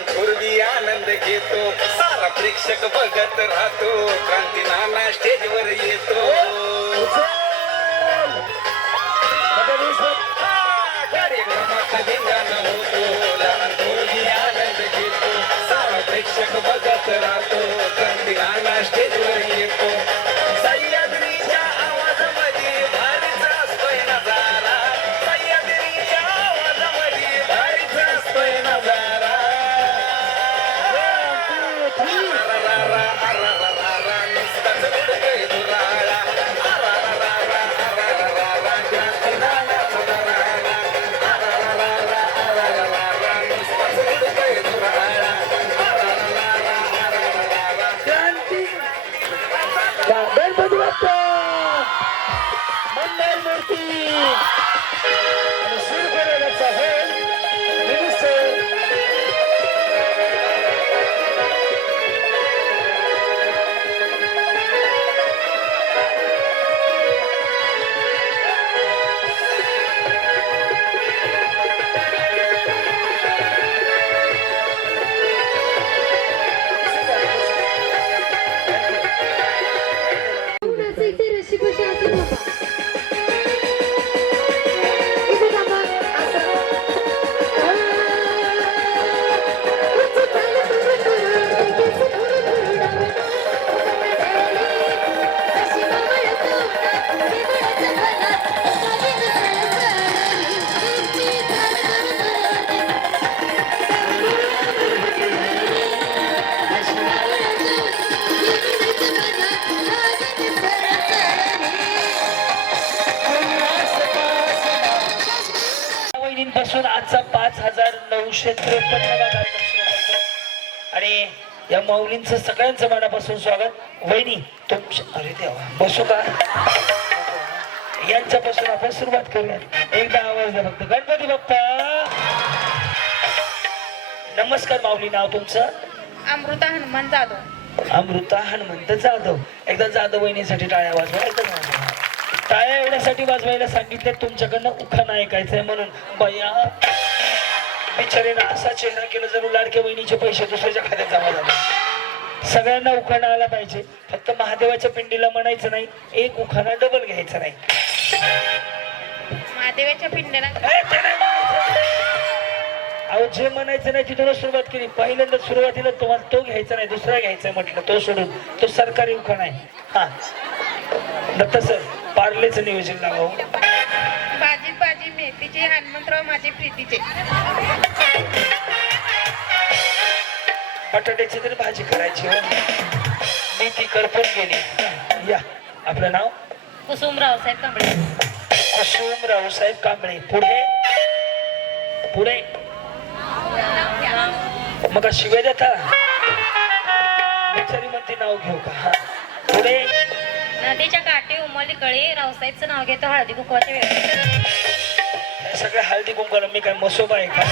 लहानपूर्वी आनंद घेतो सारा प्रेक्षक बघत राहतो क्रांती नाना स्टेजवर येतो कार्यक्रमाचा धिंगाणा होतो लहानपूर्वी आनंद घेतो सारा प्रेक्षक बघत राहतो क्रांती नाना स्टेजवर येतो सह्याद्रीच्या आवाजामध्ये भारीच असतोय नजारा सह्याद्रीच्या आवाजामध्ये भारीच असतोय नजारा नुसताच उडतोय दुराळा क्रांती नानाचा दराळा नुसताच उडतोय दुराळा क्रांती गणपती बाप्पा मंगल मूर्ती आणि सूर्यप्रकाशाचा होल मिनिस्टर पासून आजचा 5953 कार्यक्रम सुरू करतो आणि या माऊलींचं सगळ्यांचं मनापासून स्वागत. वहिनी अरे देवा बसू का यांच्यापासून आपण सुरुवात करूया. एकदा आवाज द्या फक्त गणपती बाप्पा. नमस्कार माऊली, नाव तुमचं? अमृता हनुमान जाधव. अमृता हनुमंत जाधव. एकदा जाधव वहिनीसाठी टाळ्या वाजवा. एकदा टाळ्या एवढ्यासाठी वाजवायला सांगितलं तुमच्याकडनं उखाणा ऐकायचंय म्हणून. बया बिचारीनं असा चेहरा केला जणू लाडक्या बहिणीचे पैसे दुसऱ्याच्या खात्यात जमा झाले. सगळ्यांना उखाणा आला पाहिजे. फक्त महादेवाच्या पिंडीला म्हणायचं नाही, एक उखाणा डबल घ्यायचा नाही. महादेवाच्या पिंडीला अहो जे म्हणायचं नाही तिथूनच सुरुवात केली. पहिल्यांदा सुरुवातीला तुम्हाला तो घ्यायचा नाही, दुसरा घ्यायचा म्हटलं, तो सोडून तो सरकारी उखाणा आहे. हा दत्त सर पार्लेचं नियोजन लावा. भाजीत भाजी मेथीची हनुमंतराव माझी प्रीतीचे. बटाट्याची तरी भाजी करायची हो. मेथी करपून गेली. या आपलं नाव? कुसुम रावसाहेब कांबळे. कुसुम रावसाहेब कांबळे. पुढे पुढे मग शिवाय देता बिचारी म्हणते नाव घेऊ का? हा पुढे नदीच्या काठी उमली कळी रावसाहेबचं नाव घेतो हळदी कुंकवाच्या वेळी. सगळ्या हळदी कुंकवाला मी काय मसोबा आहे का?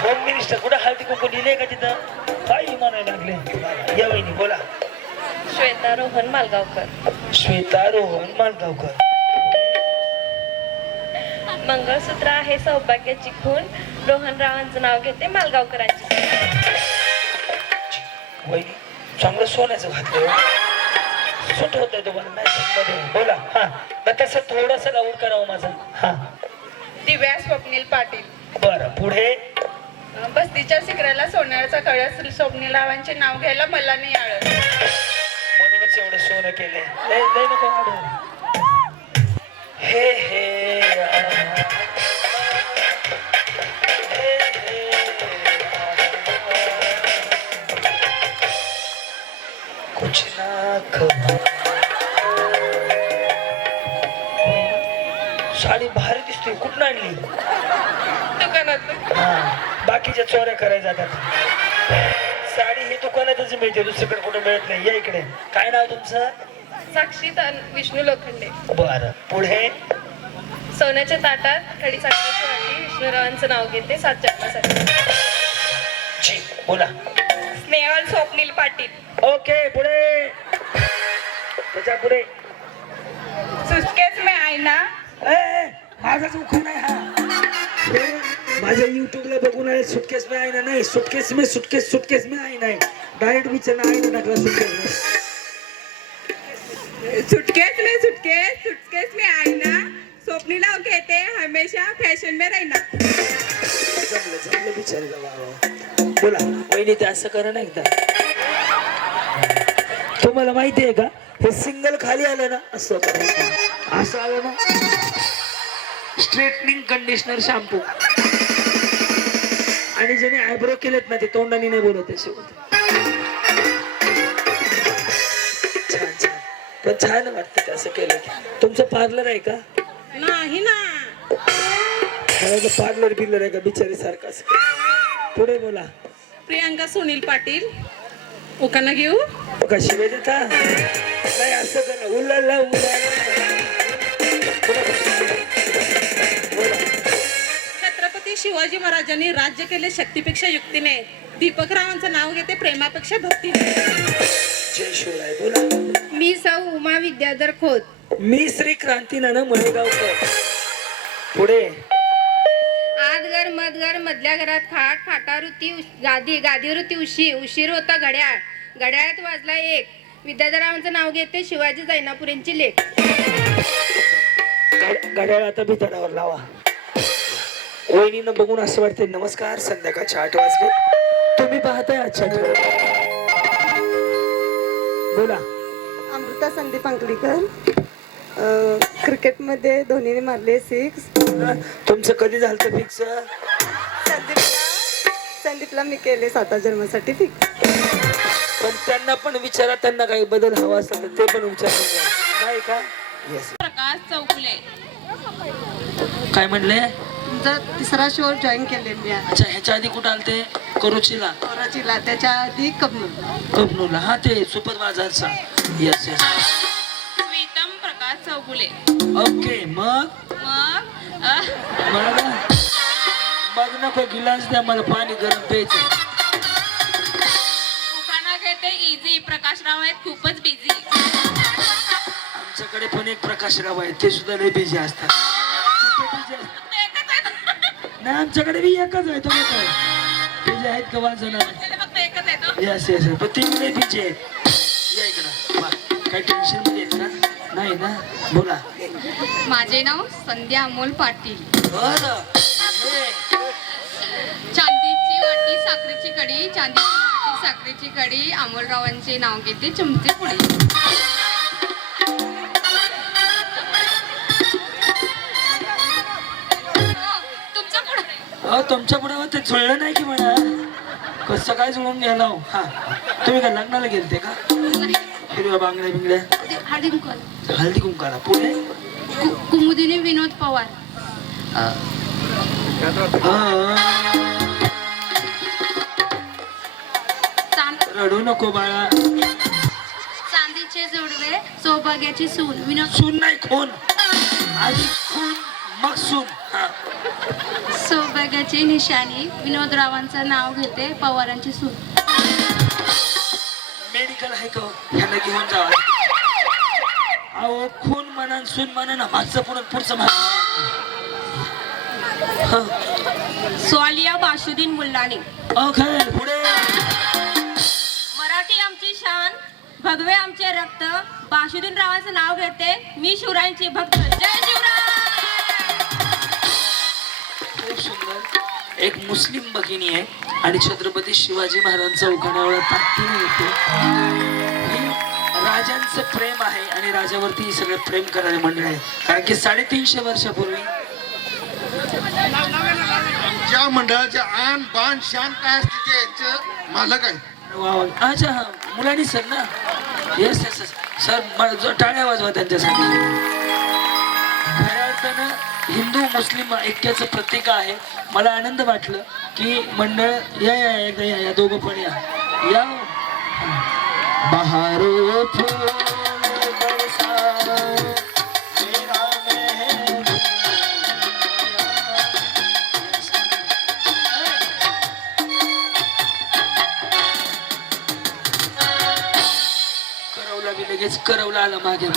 होम मिनिस्टर कुठं हळदी कुंकू लिहिले का तिथं? काही म्हणायला लागले. या वहिनी बोला. श्वेता रोहन मालगावकर. श्वेता रोहन मालगावकर. मंगळसूत्र आहे सौभाग्याची खून रोहन रावांचं नाव घेते मालगावकरांची. वहिनी चांगलं सोन्याचं घातलं. सुट होतंय तुम्हाला मॅचिंग मध्ये. बोला. हा तसं थोडस लावून करावं माझं. हा दिव्या स्वप्नील पाटील. बरं पुढे बस्तीच्या शिखराला सोन्याचा कळस स्वप्नील रावांचे नाव घ्यायला मला नाही आळस. म्हणूनच एवढं सोनं केलंय. लय नको वाढू. हे हे कुछ ना साडी भारी दिसते. कुठून आणली? दुकानात. हा बाकीच्या चोऱ्या करायला जातात. साडी ही दुकानातच मिळते, दुसरीकडे कुठे मिळत नाही. या इकडे. काय नाव तुमचं? साक्षी विष्णू लोखंडे. बरं पुढे सोन्याच्या ताटात खडी साखरेची वाटी विष्णुरावांचं नाव घेते 7 जन्मासाठी. जी बोला. स्नेहल स्वप्नील पाटील. ओके पुढे त्याच्या पुढे सुटकेस में आईना. माझाच उखाणा आहे हा. माझ्या युट्यूबला बघून आले सुटकेस में आईना नाही, सुटकेस में आई नाही, डायरेक्ट बिचारा आईना टाकला सुटकेस में. सुटकेस में आईना स्वप्नीला घेते हमेशा फॅशन में रहना. जमलं बिचारीला बाबा. बोला वहिनी ते असं करा ना एकदा. तुम्हाला माहिती आहे का हे सिंगल खाली आलं ना असं करायचं, असं आलं ना स्ट्रेटनिंग कंडिशनर शॅम्पू, आणि ज्याने आयब्रो केलेत ना ते तोंडाने नाही बोलत आहे शेवट. छान पण छान वाटतं ते असं केलं की. तुमचं पार्लर आहे का? नाही ना. पार्लर बिर्लर आहे का बिचारी सारखं असं. पुढे बोला. प्रियांका सुनील पाटील उकाना घेऊ. का शिवाय देता नाही असं करा. उलाला छत्रपती शिवाजी महाराजांनी राज्य केले शक्तीपेक्षा युक्तीने. दीपक रावांचं नाव घेते प्रेमापेक्षा भक्तीने. जय शिवराय. बोला. मी सौ उमा विद्याधर खोत. मी श्री क्रांतीनाना मळेगावकर. पुढे. आतघर मधघर मधल्या घरात खाट, खाटावरती गादी, गादीवरती उशीर होता घड्याळ, घड्याळात वाजला एक. विद्याधरावांचं नाव घेते शिवाजी जैनापुरेंची लेख. घड्याळ आता भितडावर लावा. वहिनीनं बघून असं वाटते नमस्कार, संध्याकाळचे 8 वाजले. तुम्ही पाहताय आजच्या ठेव. बोला. अमृता संदीप अंकलीकर. क्रिकेटमध्ये धोनीने मारले 6. तुमचं कधी झालं फिक्स? संदीपला मी केले 7 जन्मासाठी फिक्स. पण त्यांना पण विचारा, त्यांना काही बदल हवा असेल तर ते पण विचार नाही का? येस. प्रकाश चौगुले. काय म्हणले? तुमचा 3रा शो जॉईन केले मी. अच्छा, ह्याच्या आधी कुठं आलते? करोचीला. कराचीला, त्याच्या आधी कबनूरला. हा ते सुपर बाजारचा. येस. स्वीतम प्रकाश चौगुले. ओके. मग मग नको गिलास द्या मला, पाणी गरम प्यायचं. उखाणा घेते इझी. प्रकाशराव आहेत खूपच बिझी. आमच्याकडे पण एक प्रकाशराव आहे, ते सुद्धा लय बिझी असतात. नाही आमच्याकडे बी एकच आहे. तुम्ही काय बिझी आहेत का वाजणार? फक्त एकच आहे तो. येस पण ते लय बिझी आहेत. या इकडं. काही टेन्शन मध्ये आहेत का? नाही ना. बोला. माझे नाव संध्या अमोल पाटील. बरं. चांदीची वाटी साखरेची कडी, चांदीची वाटी साखरेची कडी. अमोलरावांचे नाव घेते चमचे पुढे. तुमच्या पुढे. तुमच्या पुढे ते जुळलं नाही की म्हणा. कसं काय जुळून गेला? हा तुम्ही काय लग्नाला गेलते का? हिरव्या बांगड्या बिंगड्या. हळदी कुंकवाला. हळदी कुंकाला. पुढे. कुमुदिनी विनोद पवार. रडू नको बाळा. चांदीचे जोडवे सौभाग्याची सून. विनोद. सून नाही, खून. आधी खून मग सून. हा. सौभाग्याची निशाणी. विनोदरावांचं नाव घेते पवारांची सून. मेडिकल आहे का? ह्याला घेऊन जावा. अहो खून म्हणा सून म्हणा ना, मागचं पुढचं म्हणा. स्वालिया बाशुद्दीन मुल्लानी. ओके. पुढे. मराठी आमची शान, भगवे आमचे रक्त. बाशुद्दीन रावांचं नाव घेते मी शिवरायांची भक्त. जय शिवराय. खूप सुंदर. एक मुस्लिम भगिनी आहे आणि छत्रपती शिवाजी महाराजांचा उखाण्यावर ताकदीने येते. हे राजांचं प्रेम आहे आणि राजावरती सगळं प्रेम करणारे मंडळ आहे. कारण की 350 वर्षापूर्वी ज्या मंडळाचे आन बाण शान काय असते याचं मालक आहे. अच्छा हा मुलांनी सर ना. येस सर टाळ्या वाजवा त्यांच्यासाठी. खऱ्या अर्थानं हिंदू मुस्लिम ऐक्याचं प्रतीक आहे. मला आनंद वाटलं की मंडळ या एकदा या दोघं पण या. बहारो फूल बरसाओ मेरा महबूब. करवला बी लगेच करवला आला मागे.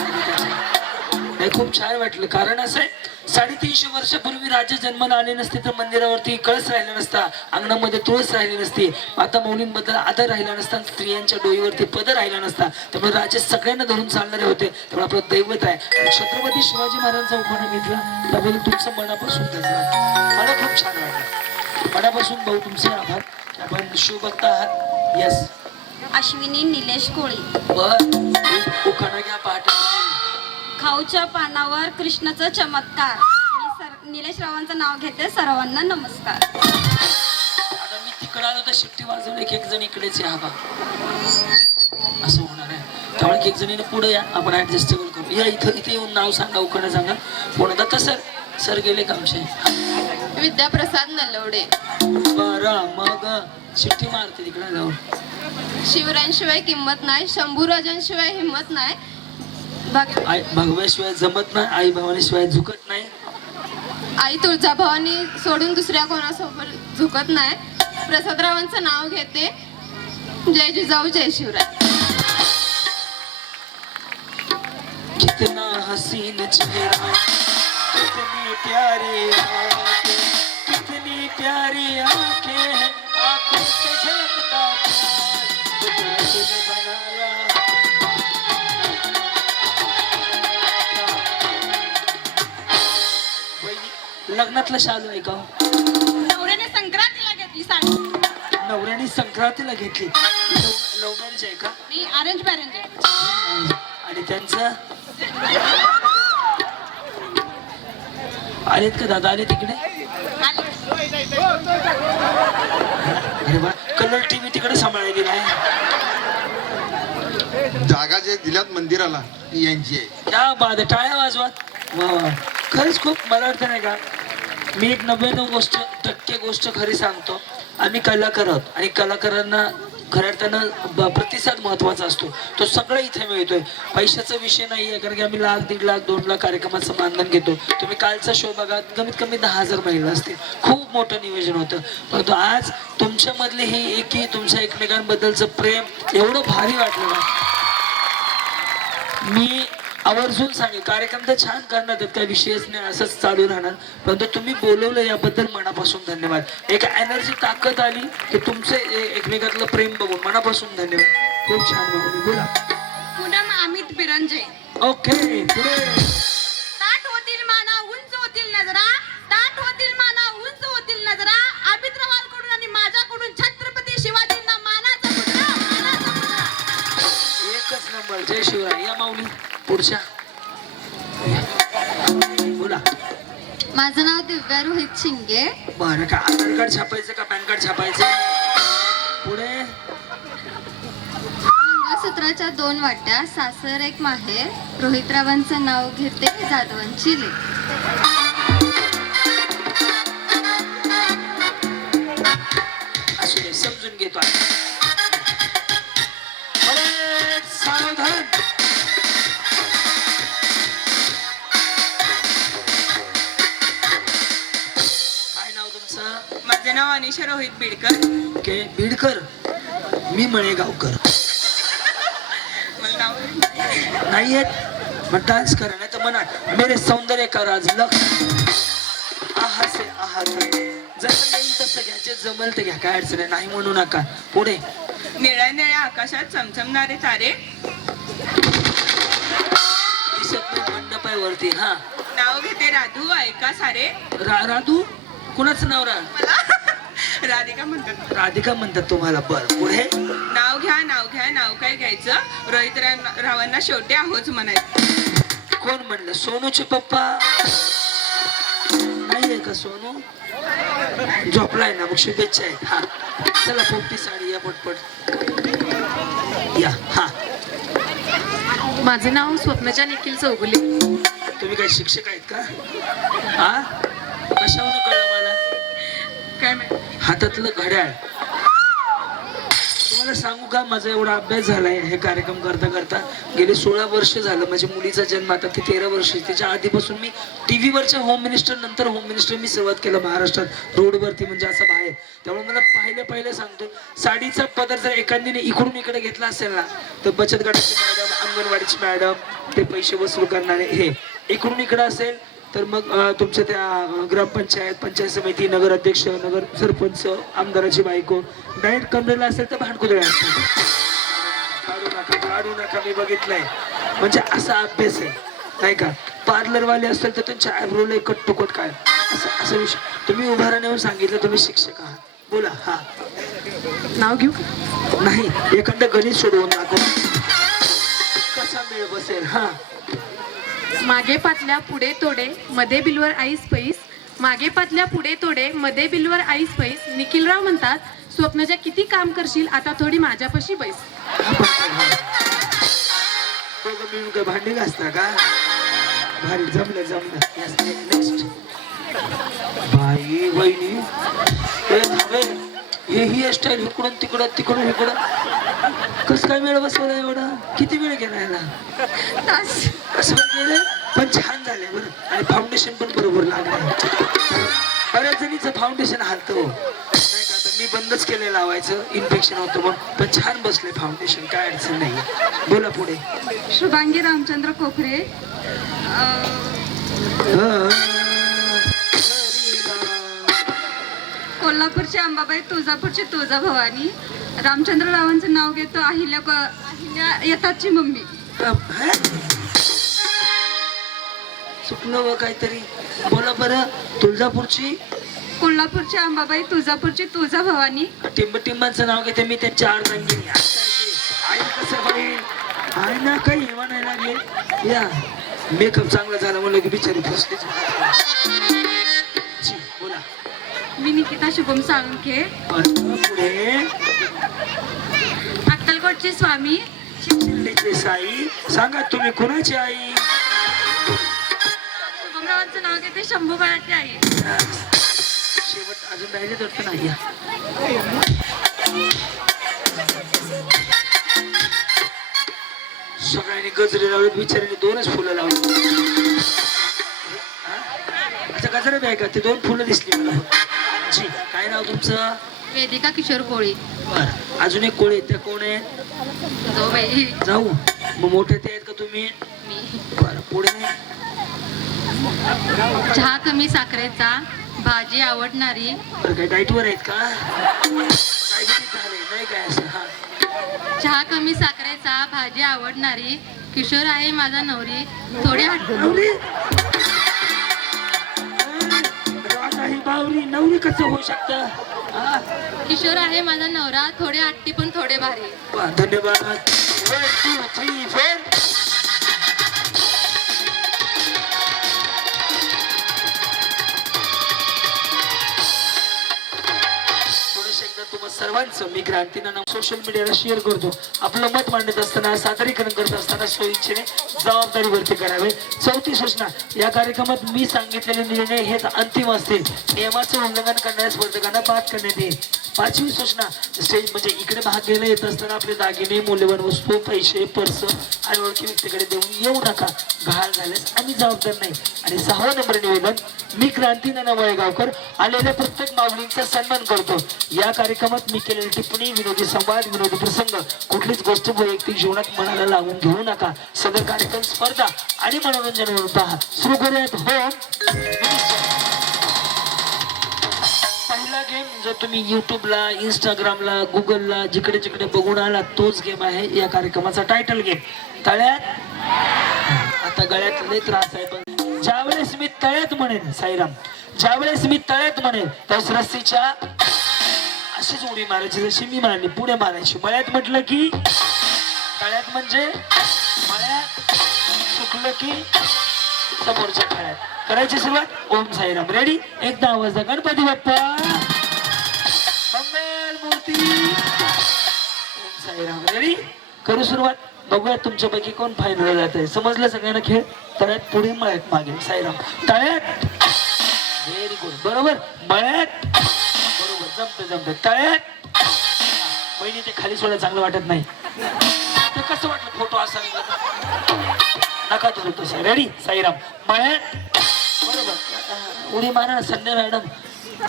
नाही खूप छान वाटलं. कारण असं आहे 350 वर्षापूर्वी राजा जन्माला आले नसते तर मंदिरावरती कळस राहिला नसता, अंगणामध्ये तुळस राहिली नसती, माता मौलींबद्दल आदर राहिला नसता, स्त्रियांच्या डोईवरती पदर राहिला नसता. त्यामुळे राजे सगळ्यांना धरून चालणारे होते. त्यामुळे आपलं दैवत आहे. आणि छत्रपती शिवाजी महाराजांचा उखाणा घेतला त्याबद्दल तुमचं मनापासून धन्यवाद. मला खूप छान वाटलं. मनापासून भाऊ तुमचे आभार. आपण शिवभक्त आहात. यस. अश्विनी निलेश कोळी. बर उखाणा घ्या पहाटे. खाऊच्या पानावर कृष्णाचं चमत्कार. मी निलेश रावांचं नाव घेते. सर्वांना नमस्कार. आता मी तिकडे आलो तर शिट्टी वाजवली एक जण इकडेच या बा असं होणार आहे. त्यामुळे एक जणीने पुढे या, आपण ऍडजस्टेबल करू. या इथे येऊन नाव सांगा, उखाणा सांगा. कोण दत्ता सर गेले का आमचे? विद्याप्रसाद नलवडे. बरं मग शिट्टी मारते तिकडे जाऊन. शिवरायांशिवाय किंमत नाही, शंभूराजांशिवाय हिंमत नाही. आई भगव्याशिवाय जमत नाही, आई भावानीशिवाय झुकत नाही. आई तुळजाभवानी सोडून दुसऱ्या कोणासोबत झुकत नाही. प्रसादरावांचं नाव घेते. जय जिजाऊ जय शिवराय. कितना हसीन चेहरा, कितनी प्यारी आंखें, कितनी प्यारी आंखें हैं, आंखों से झलकता प्यार, तुझने बनाया. वहिनी, लग्नातलं शालू आहे का? नवऱ्याने संक्रांतीला घेतली साडी. नवऱ्याने संक्रांतीला घेतली. लव्ह मॅरेज आहे का? मी अरेंज मॅरेज. आणि त्यांचं आलेत का दादा? आले तिकडे? अरे वा, कलर टीव्ही तिकडे सांभाळायला गेलाय. जागा जे दिल्यात मंदिराला ती यांची आहे. त्या बाद टाळ्या वाजवत. वा वा, खरंच खूप मला वाटतं नाही का, मी एक 99% गोष्ट खरी सांगतो. आम्ही कलाकार आहोत आणि कलाकारांना खऱ्या अर्थानं प्रतिसाद महत्वाचा असतो. तो सगळं इथे मिळतोय. पैशाचा विषय नाही आहे, कारण की आम्ही 1,00,000, 1,50,000, 2,00,000 कार्यक्रमाचं मानधन घेतो. तुम्ही कालचा शो बघा, कमीत कमी 10,000 महिला असतील. खूप मोठं नियोजन होतं. परंतु आज तुमच्यामधले हे एकी, तुमच्या एकमेकांबद्दलचं प्रेम एवढं भारी वाटलं ना. मी आवर्जून सांगेल, कार्यक्रम तर छान करणार आहेत, काही विषयच नाही, असंच चालू राहणार. परंतु तुम्ही बोलवलं याबद्दल मनापासून धन्यवाद. एक एनर्जी ताकद आली की तुमचे एकमेकातलं प्रेम बघून मनापासून धन्यवाद. खूप छान बोलली. बोला. पूनम अमित बिरंजे. ओके पुढे. ताट होतील माना, उंच होतील नजरा. ताट होतील माना, उंच होतील नजरा. अमित रावांकडून आणि माझ्याकडून छत्रपती शिवाजींना मानाचा मुद्रा, मानाचा मुद्रा. एकच नंबर. जय शिवराय. या माऊली पुढच्या. बोला. माझं नाव दिव्या रोहित शिंगे. बरं का, आधार कार्ड छापायचं का पॅन कार्ड छापायचं? पुढे. मंगळसूत्राच्या 2 वाट्या, सासर एक माहेर. रोहितरावांचं नाव घेते. जाधवांची लेक. असू दे, समजून घेतो. सावधान. काय नाव तुमचं? माझे नाव अनिशा रोहित बीडकर. ओके, बीडकर. मी मळेगावकर. मला नाव नाही येत मग डान्स करा, नाही तर म्हणा मेरे सौंदर्य का राज लक्ष आहा से आहा तक. जसं येईल तसं घ्या, जे जमल ते घ्या, काय अडचण नाही म्हणू नका. पुढे. निळ्या निळ्या आकाशात चमचमणारे तारे. दिसत नाही मंडप आहे वरती. हा, नाव घेते राधू, ऐका सारे. राधू. कुणाचं नाव? राधिका म्हणतात. राधिका म्हणतात तुम्हाला. बरं पुढे. नाव घ्या, नाव घ्या, नाव काय घ्यायचं. रोहित रावांना शेवटी आहोच म्हणायचं. कोण म्हणलं? सोनूचे पप्पा नाहीये का? सोनू झोपलाय ना, मग शुभेच्छा आहेत. हा चला, पोपटी साडी या पटपट या. हा, माझे नाव स्वप्नजा निखिल चौगुले. तुम्ही काय शिक्षक आहेत का? हा, कशावरून कळलं मला? काय माहिती? हातातलं घड्याळ. तुम्हाला सांगू का, माझा एवढा अभ्यास झालाय हे कार्यक्रम करता करता. गेले 16 वर्ष झालं. माझ्या मुलीचा जन्म, आता ती 13 वर्ष. त्याच्या आधीपासून मी टीव्हीवरच्या होम मिनिस्टर, नंतर होम मिनिस्टर मी सुरुवात केलं महाराष्ट्रात रोडवरती, म्हणजे असं बाहेर. त्यामुळे मला पहिलं सांगतो, साडीचा पदर जर एखादीने इकडून इकडे घेतला असेल ना, तर बचत गटाची मॅडम, अंगणवाडीची मॅडम, ते पैसे वसूल करणारे हे इकडून इकडे असेल तर मग तुमच्या त्या ग्रामपंचायत, पंचायत समिती, नगर अध्यक्ष, नगर सरपंच, आमदाराची बायको डायरेक्ट कमरेला असेल तर भांडकुदळे असतात. काढू नका, मी बघितलंय. म्हणजे असा अभ्यास आहे नाही का. पार्लरवाले असतील तर त्यांच्या आयब्रोला कट टू कट काय असं विषय. तुम्ही उभारा नेऊन सांगितलं तुम्ही शिक्षक आहात, बोला. हा नाव घेऊ? नाही, एखादं गणित सोडवून दाखव कसा मेळ बसेल. हा मागे पातल्या पुढे तोडे मध्ये बिलवर आईस पैस, मागे पातल्या पुढे तोडे मध्ये बिलवर आईस पैस. निखिलराव म्हणतात स्वप्नाच्या किती काम करशील, आता थोडी माझ्यापाशी बैस. दोघं मिळून काय भांडी घासता का? भारी, जमलं. नेक्स्ट. बाई वहिनी हे ही स्टाईल इकडून तिकडून इकडं कसं काय वेळ बसवला एवढा? किती वेळ गेला याला? असं गेलं पण छान झाले बरं. आणि फाउंडेशन पण बरोबर लागलं. बऱ्याच जणीचं फाउंडेशन हालतं नाही का. आता मी बंदच केलं लावायचं, इन्फेक्शन होतं म्हणून. पण छान बसले फाउंडेशन, काय अडचण नाही. बोला पुढे. शुभांगी रामचंद्र कोकरे, कोल्हापूरची अंबाबाई, तुळजापूरची तुळजा भवानी. रामचंद्र रावांचं नाव घेतो अहिल्या येताची मम्मी. चुकलं व काहीतरी. बोला बरं. तुळजापूरची, कोल्हापूरची अंबाबाई, तुळजापूरची तुळजा भवानी. टिंबांचं नाव घेते मी. त्यांच्या अर्धांगिनी आई कसं होईल आहे ना. काही म्हणायला लागले. या मेकअप चांगला झाला म्हणलं की बिचारी फसलीच. बोला. मी निकिता शुभम साळुंखे, पुढे. अक्कलकोटची स्वामी. शिर्डीचे साई. सांगा तुम्ही कुणाची आई? शुभमरावांचं नाव घेते शंभूबाळाची आई. शेवट अजून राहिले तर नाही. सगळ्यांनी गजरे लावले, बिचाऱ्याने 2च फुलं लावली. अच्छा, गजरा आहे का? ते 2 फुलं दिसली मला. जी, काय नाव तुमचं? वेदिका किशोर कोळी. बरं. अजून एक कोळी, त्या कोण आहे? जाऊ. मग मोठे ते आहेत का तुम्ही? बरं, पुढे. चहा कमी साखरेचा, भाजी आवडणारी. बरं, काय डाईटवर आहेत का? डायबिटीज झाले नाही काय असं? हा. चहा कमी साखरेचा, भाजी आवडणारी. किशोर आहे माझा नवरी, थोडे नवरी? नाही, बावरी नवरी कसं होऊ शकतं? किशोर आहे माझा नवरा, थोडे हट्टी पण थोडे भारी. धन्यवाद. 1 2 3 4. तुम्हा सर्वांचं मी क्रांतीनं नाव सोशल मीडियाला शेअर करतो. आपलं मत मांडत असताना, सादरीकरण करत असताना स्वइच्छेने जबाबदारीवरती करावे. 4थी सूचना, या कार्यक्रमात मी सांगितलेले निर्णय हेच अंतिम असतील. नियमाचं उल्लंघन करणाऱ्या स्पर्धकांना बाद करण्यात येईल. 5वी सूचना, स्टेज म्हणजे इकडे भाग घ्यायला येत असताना आपले दागिने, मौल्यवान वस्तू, पैसे, पर्स अनोळखी व्यक्तीकडे देऊन येऊ नका. घाण झाल्यास आम्ही जबाबदार नाही. आणि 6वं नंबर निवेदन, मी क्रांतीनाना वळेगावकर आलेल्या प्रत्येक माऊलींचा सन्मान करतो. या कार्यक्रमात मी केलेली टिप्पणी, विनोदी संवाद, विनोदी प्रसंग, कुठलीच गोष्ट वैयक्तिक जीवनात मनाला लागून घेऊ नका. सदर कार्यक्रम स्पर्धा आणि मनोरंजन म्हणून पहा. सुरू करूयात. हो, पहिला गेम जो तुम्ही युट्यूबला, इंस्टाग्रामला, गुगलला जिकडे जिकडे बघून आला तोच गेम आहे. या कार्यक्रमाचा टायटल गेम तळ्यात. आता गळ्यात लय त्रास आहे, पण ज्यावेळेस मी तळ्यात म्हणेन, साईराम, ज्यावेळेस मी तळ्यात म्हणेन त्यावेळेस रस्सीच्या अशीच उडी मारायची जशी मी मारली, पुढे मारायची. मळ्यात म्हटलं की तळ्यात म्हणजे मळ्यात, सुकलं की समोरच्या तळ्यात. करायची सुरुवात. ओम साईराम. रेडी? एकदा आवाज, गणपती बाप्पा मंगल मूर्ती. ओम साईराम. रेडी? करू सुरुवात. बघूया तुमच्यापैकी कोण फायनल जात आहे. समजलं सगळ्यांना खेळ? तळ्यात पुढे, मळ्यात मागे. साईराम. तळ्यात. Very good. बरोबर. मळ्यात. बरोबर. जमते. तळ्यात. पहिली ते खाली सोडा, चांगलं वाटत नाही. ते कसं वाटलं फोटो असा नका तुझं तसं. रेडी? साईराम. मळ्यात. बरोबर. उडी मारा संध्या मॅडम.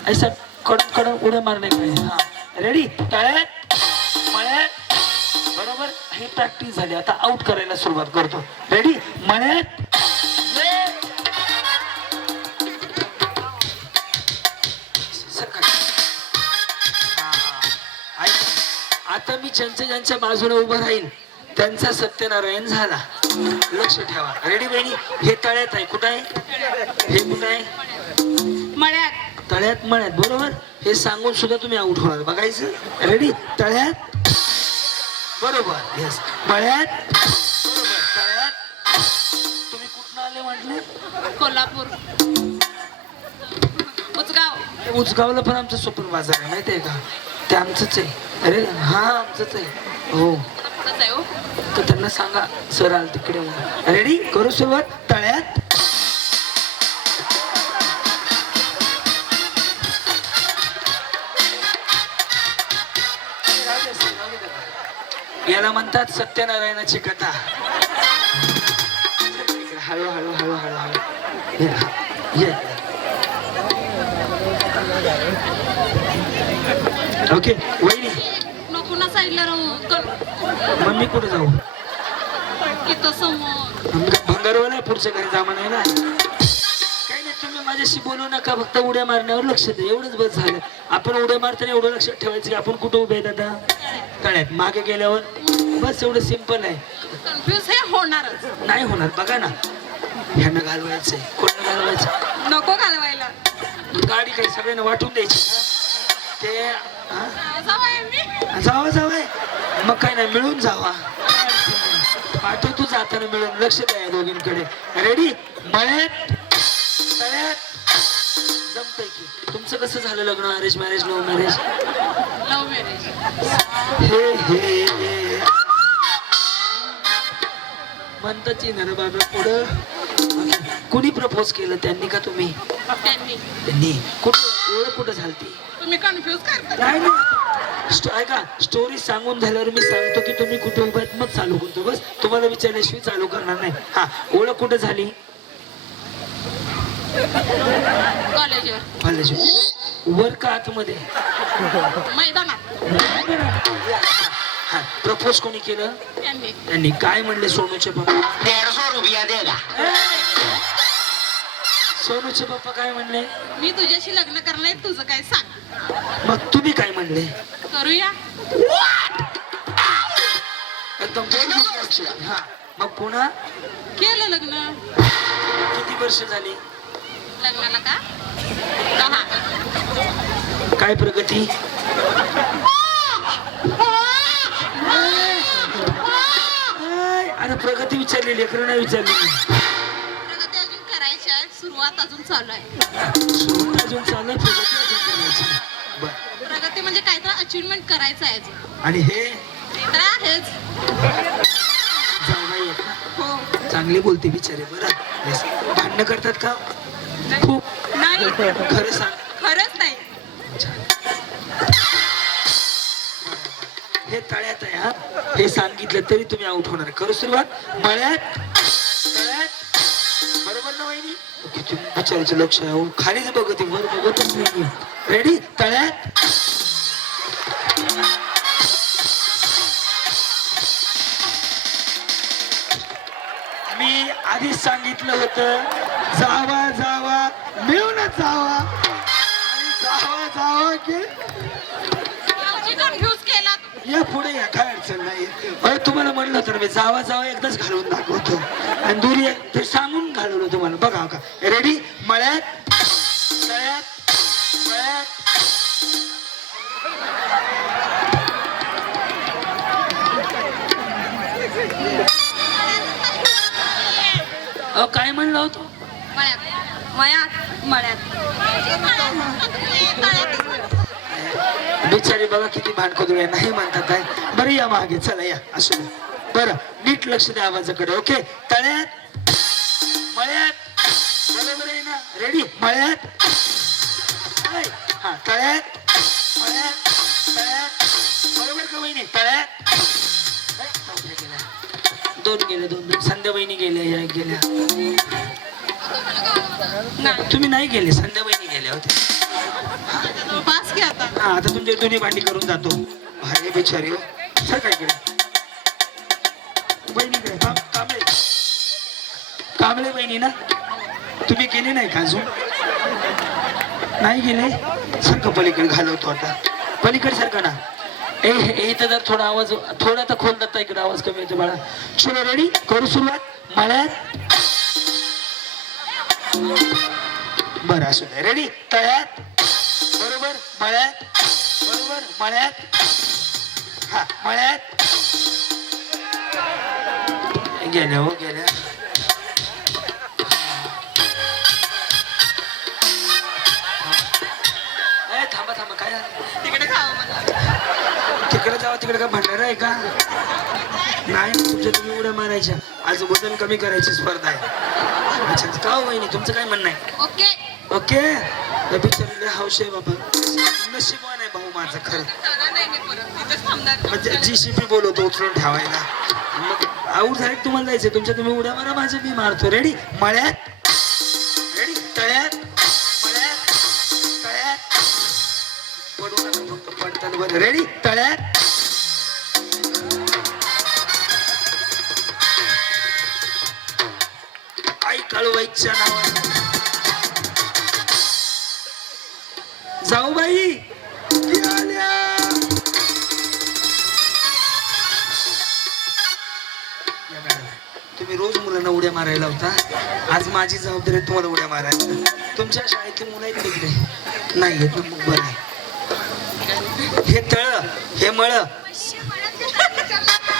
ऐसा कडून उड्या मारणे काय. हा. रेडी? तळ्यात, मळ्यात. बरोबर. ही प्रॅक्टिस झाली. आता आउट करायला सुरुवात करतो. रेडी? मळ्यात. आता मी ज्यांच्या बाजूला उभं राहील त्यांचा सत्यनारायण झाला. लक्ष ठेवा. रेडी बहिणी? हे तळ्यात आहे. कुठं आहे? हे कुठं आहे? मळ्यात. तळ्यात मळ्यात. बरोबर. हे सांगून सुद्धा तुम्ही आउट होणार. बघायचं. रेडी? तळ्यात. बरोबर. येस. मळ्यात. बरोबर. तळ्यात. तुम्ही कुठून आले म्हटले? कोल्हापूर. उचगाव. उचगावला पण आमचं सुपर बाजार आहे, माहिती आहे का? ते आमचंच आहे. अरे हा आमचंच आहे. हो. कसं आहे हो? तर त्यांना सांगा सर आल तिकडे म्हणून. रेडी? करू सुरुवात. तळ्यात. याला म्हणतात सत्यनारायणाची कथा. हळू हळू हळू हळू हळू ये. ओके वहिनी नको ना साईडला राहू. मम्मी कुठे जाऊ? इथं समोर. भंगारवाला आहे, पुढच्या घरी जा म्हणायला. काही नाही, तुम्ही माझ्याशी बोलू नका, फक्त उड्या मारण्यावर लक्ष द्या. एवढंच बस झालं. आपण उड्या मारताना एवढं लक्षात ठेवायचं की आपण कुठं उभे आहेत आता? तळ्यात. मागे गेल्यावर बस एवढं सिंपल आहे. कन्फ्युज हे होणारच. नाही होणार. बघा ना, ह्यानं घालवायचंय, कोणाला घालवायचं? नको घालवायला. गाडी काही सगळ्यांना वाटून द्यायची ते. हा? जावई मी. जावा जावाय. मग काय नाही, मिळून जावा. पाठव तू जाताना मिळून. लक्ष द्या या दोघींकडे. रेडी? मळ्यात. तळ्यात. जमतंय की? तुमचं कसं झालं लग्न? Arrange marriage, love marriage? Love marriage. हे म्हणतात ना बाबा. पुढं कुणी प्रपोज केलं, त्यांनी का तुम्ही? त्यांनी. कुठं ओळख कुठं झालती? तुम्ही कन्फ्युज करता. नाही नाही, ऐका, स्टोरी सांगून झाल्यावर मी सांगतो की तुम्ही कुठे उभे आहेत, मग चालू करतो. बस तुम्हाला विचारल्याशिवाय चालू करणार नाही. हा, ओळख कुठं झाली? कॉलेजवर. कॉलेज. वर का आतमध्ये? मैदानात. हा, प्रपोज कोणी केलं? त्यांनी. त्यांनी. काय म्हणले सोनूचे पप्पा? सोनूचे पप्पा काय म्हणले? मी तुझ्याशी लग्न करणार, तुझं काय सांग. मग तुम्ही काय म्हणले? करूया. एकदम हा. मग पुन्हा केलं लग्न. किती वर्ष झाली लग्नाला का? 10. काय प्रगती? अरे प्रगती विचारली, लेकरं नाही विचारली. प्रगती अजून करायची आहे, सुरुवात अजून चालू आहे. सुरुवात अजून चालू आहे, प्रगती अजून करायची. बरं. प्रगती म्हणजे काय तर अचिव्हमेंट करायचं आहे अजून. आणि हे ते तर आहेच. जावई आहेत ना? हो. चांगले बोलते बिचारे. बरं. भांडणं करतात का? खूप. नाही. खरं सांग. खरंच नाही. हे तळ्यात आहे. हा, हे सांगितलं तरी तुम्ही आउट होणार. करू सुरुवात. मळ्यात. तळ्यात. बरोबर ना वहिनी? किती बिचारीचं लक्ष आहे. खालीच बघते, वर बघतच नाही. रेडी? तळ्यात. मी आधीच सांगितलं होतं, जावा जावा मिळूनच जावा. आणि जावा जावा की कन्फ्युज केला. या पुढे या, काय अडचण नाही. अरे तुम्हाला म्हणलं होतं ना मी, जावा जावा एकदाच घालून दाखवतो. आणि दुरी ते सांगून घालवलं तुम्हाला. बघा का. रेडी? मळ्यात. तळ्यात. मळ्यात. काय म्हणलं होतं? मळ्यात. मळ्यात. बिचारी बघा किती भांडखोदुळ्या नाही म्हणतात आहे. बरं या मागे, चला या. असू द्या. बरं, नीट लक्ष द्या आवाजाकडे. ओके? तळ्यात. मळ्यात. बरोबर आहे ना? रेडी? मळ्यात. हा, तळ्यात. मळ्यात. तळ्यात. बरोबर का वहिनी? तळ्यात. दोन गेले, दोन. संध्या वहिनी गेल्या, या गेल्या. तुम्ही नाही गेले, संध्या वहिनी गेल्या होत्या. पास की आता. हा, आता तुमच्या दोन्ही भांडी करून जातो. भारी बिचारी. सर काय केलं? बहिणीकडे कांबळे. कांबळे बहिणी ना? तुम्ही गेले नाही का अजून? नाही गेले? सारखं पलीकडे घालवतो आता. पलीकडे सारखं ना. इथं जर थोडा आवाज थोडा तर खोल जाता इकडे आवाज कमी येतो बाळा. चलो रेडी करू सुरुवात. मळ्यात बरं असू दे. रेडी तळ्यात बरोबर मळ्यात बरोबर मळ्यात हा मळ्यात गेल्या हो गेल्या. थांबा थांबा काय झालं? तिकडे खावं मला. तिकडे जावा. तिकडे काय भंडारा आहे का? नाही तुमच्या तुम्ही उड्या मारायच्या. आज वजन कमी करायची स्पर्धा आहे. अच्छा का हो वहिनी तुमचं काय म्हणणं आहे? ओके ओके बिचारी हौशी आहे बाबा. नशीबवान आहे भाऊ माझं खरं. जाणार नाही मी परत तिथेच थांबणार. म्हणजे जीसीपी बोलवतो उचलून ठेवायला. मग आऊट झाले तुम्हाला जायचं. तुमच्या तुम्ही उड्या मारा माझं मी मारतो. रेडी मळ्यात रेडी तळ्यात मळ्यात तळ्यात पडू नका फक्त पडताना बरं. रेडी तळ्यात आई काळूबाईच्या नावानं जाऊ बाई तुम्ही रोज मुलांना उड्या मारायला होता. आज माझी जबाबदारी आहे तुम्हाला उड्या मारायला. तुमच्या शाळेतली मुलं आहेत तिकडे नाही येत मग बरं आहे. हे तळ हे मळ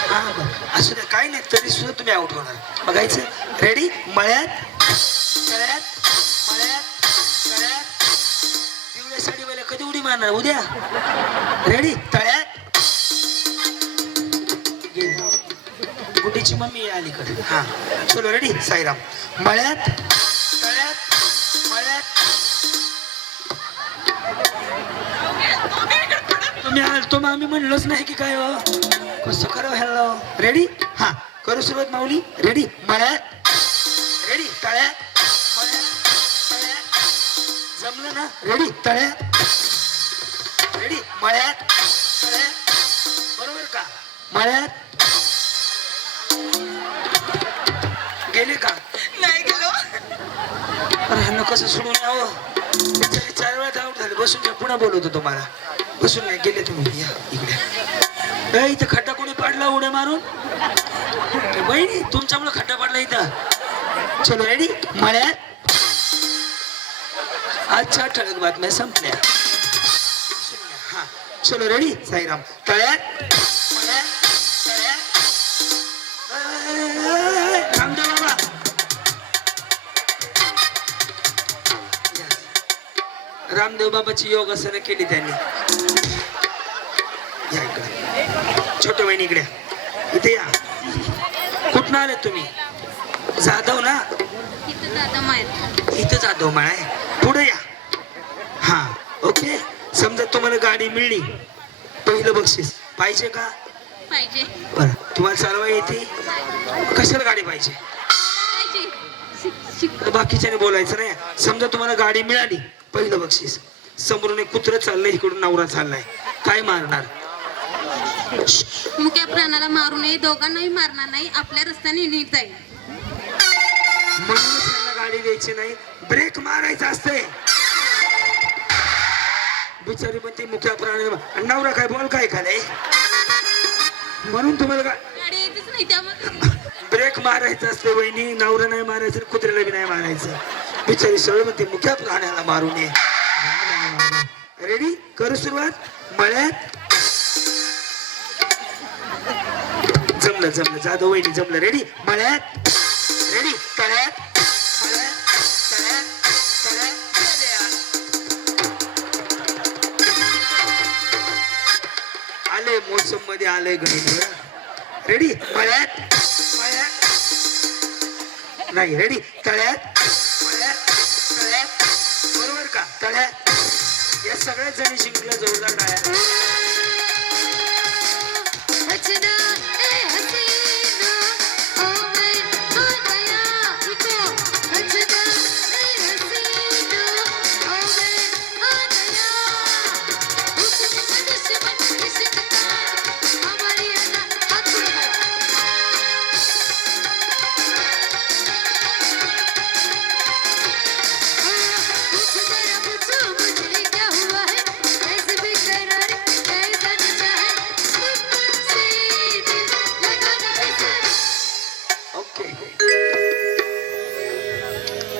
हा बरं असू द्या काय नाही तरी सुद्धा तुम्ही आउट होणार. बघायचं रेडी मळ्यात तळ्यात मळ्यात तळ्यात. पिवळ्या साडीवाल्या कधी उडी मारणार? उद्या. रेडी तळ्यात गुड्डीची मम्मी आहे अलीकडे. हा चलो रेडी साईराम मळ्यात तळ्यात मळ्यात. तुम्ही आलतो मग आम्ही म्हणलोच नाही की काय हो कसं करावं ह्याला. रेडी हा करू सुरुवात माऊली. रेडी मळ्यात रेडी तळ्यात मळ्यात तळ्यात. जमलं ना? रेडी तळ्यात रेडी मळ्यात तळ्यात बरोबर का? मळ्यात गेले का? नाही गेलो. अरे ह्यांना कसं सोडून यावं. बिचारी 4 वेळा आउट झाले. बसून घ्या पुन्हा बोलवतो तुम्हाला. बसून घ्या गेले तुम्ही. या इकडे. इथं खड्डा कोणी पाडला उड्या मारून? बहिणी तुमच्यामुळे खड्डा पाडला इथं. चलो रेडी मळ्यात. आजच्या ठळक बातम्या संपल्या. हा चलो रेडी साईराम तळ्यात मळ्यात तळ्यात. रामदेव बाबा रामदेव बाबाची योगासनं केली त्यांनी. या इकडे छोट्या बहिणी इकडे इथे या. कुठं आले तुम्ही? जाधव ना? इथं जाधव माळ आहे. पुढे या. हा ओके. समजा तुम्हाला गाडी मिळली पहिलं बक्षीस पाहिजे का? पाहिजे बरं तुम्हाला चालवा येते? कशाला गाडी पाहिजे? बाकीच्याने बोलायचं नाही. समजा तुम्हाला गाडी मिळाली पहिलं बक्षीस समोरून एक कुत्रं चाललंय इकडून नवरा चाललाय काय मारणार? मुक्या प्राणाला मारू नये. दोघांनाही मारणार नाही. आपल्या रस्त्याने नीट जाईल. म्हणूनच त्यांना गाडी द्यायची नाही. ब्रेक मारायचा असते. बिचारी म्हणते मुख्या प्राणी नवरा काय बोल काय खाले म्हणून तुम्हाला गाडी येतच नाही त्यामुळे ब्रेक मारायचं असते. वहिनी नवरा नाही मारायचं कुत्र्याला बी नाही मारायचं. बिचारी सरळ म्हणते मुख्या प्राण्याला मारू नये. रेडी करू सुरुवात मळ्यात. जमलं जमलं जाधव वहिनी जमलं. रेडी मळ्यात रेडी तळ्यात मळ्यात तळ्यात तळ्यात. आले मोसम मध्ये आलंय गणित. रेडी मळ्यात मळ्यात नाही रेडी तळ्यात मळ्यात तळ्यात बरोबर का? तळ्यात. या सगळ्या जणी जिंकल्या जोरदार टाळ्या.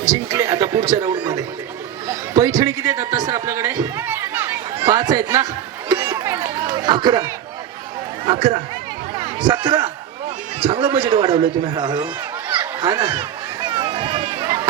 जिंकले. आता पुढच्या राऊंड मध्ये पैठणी किती आहेत आता सर आपल्याकडे? 5 आहेत ना? 11 11 17. चांगलं बजेट वाढवलं तुम्ही हळूहळू, हा ना.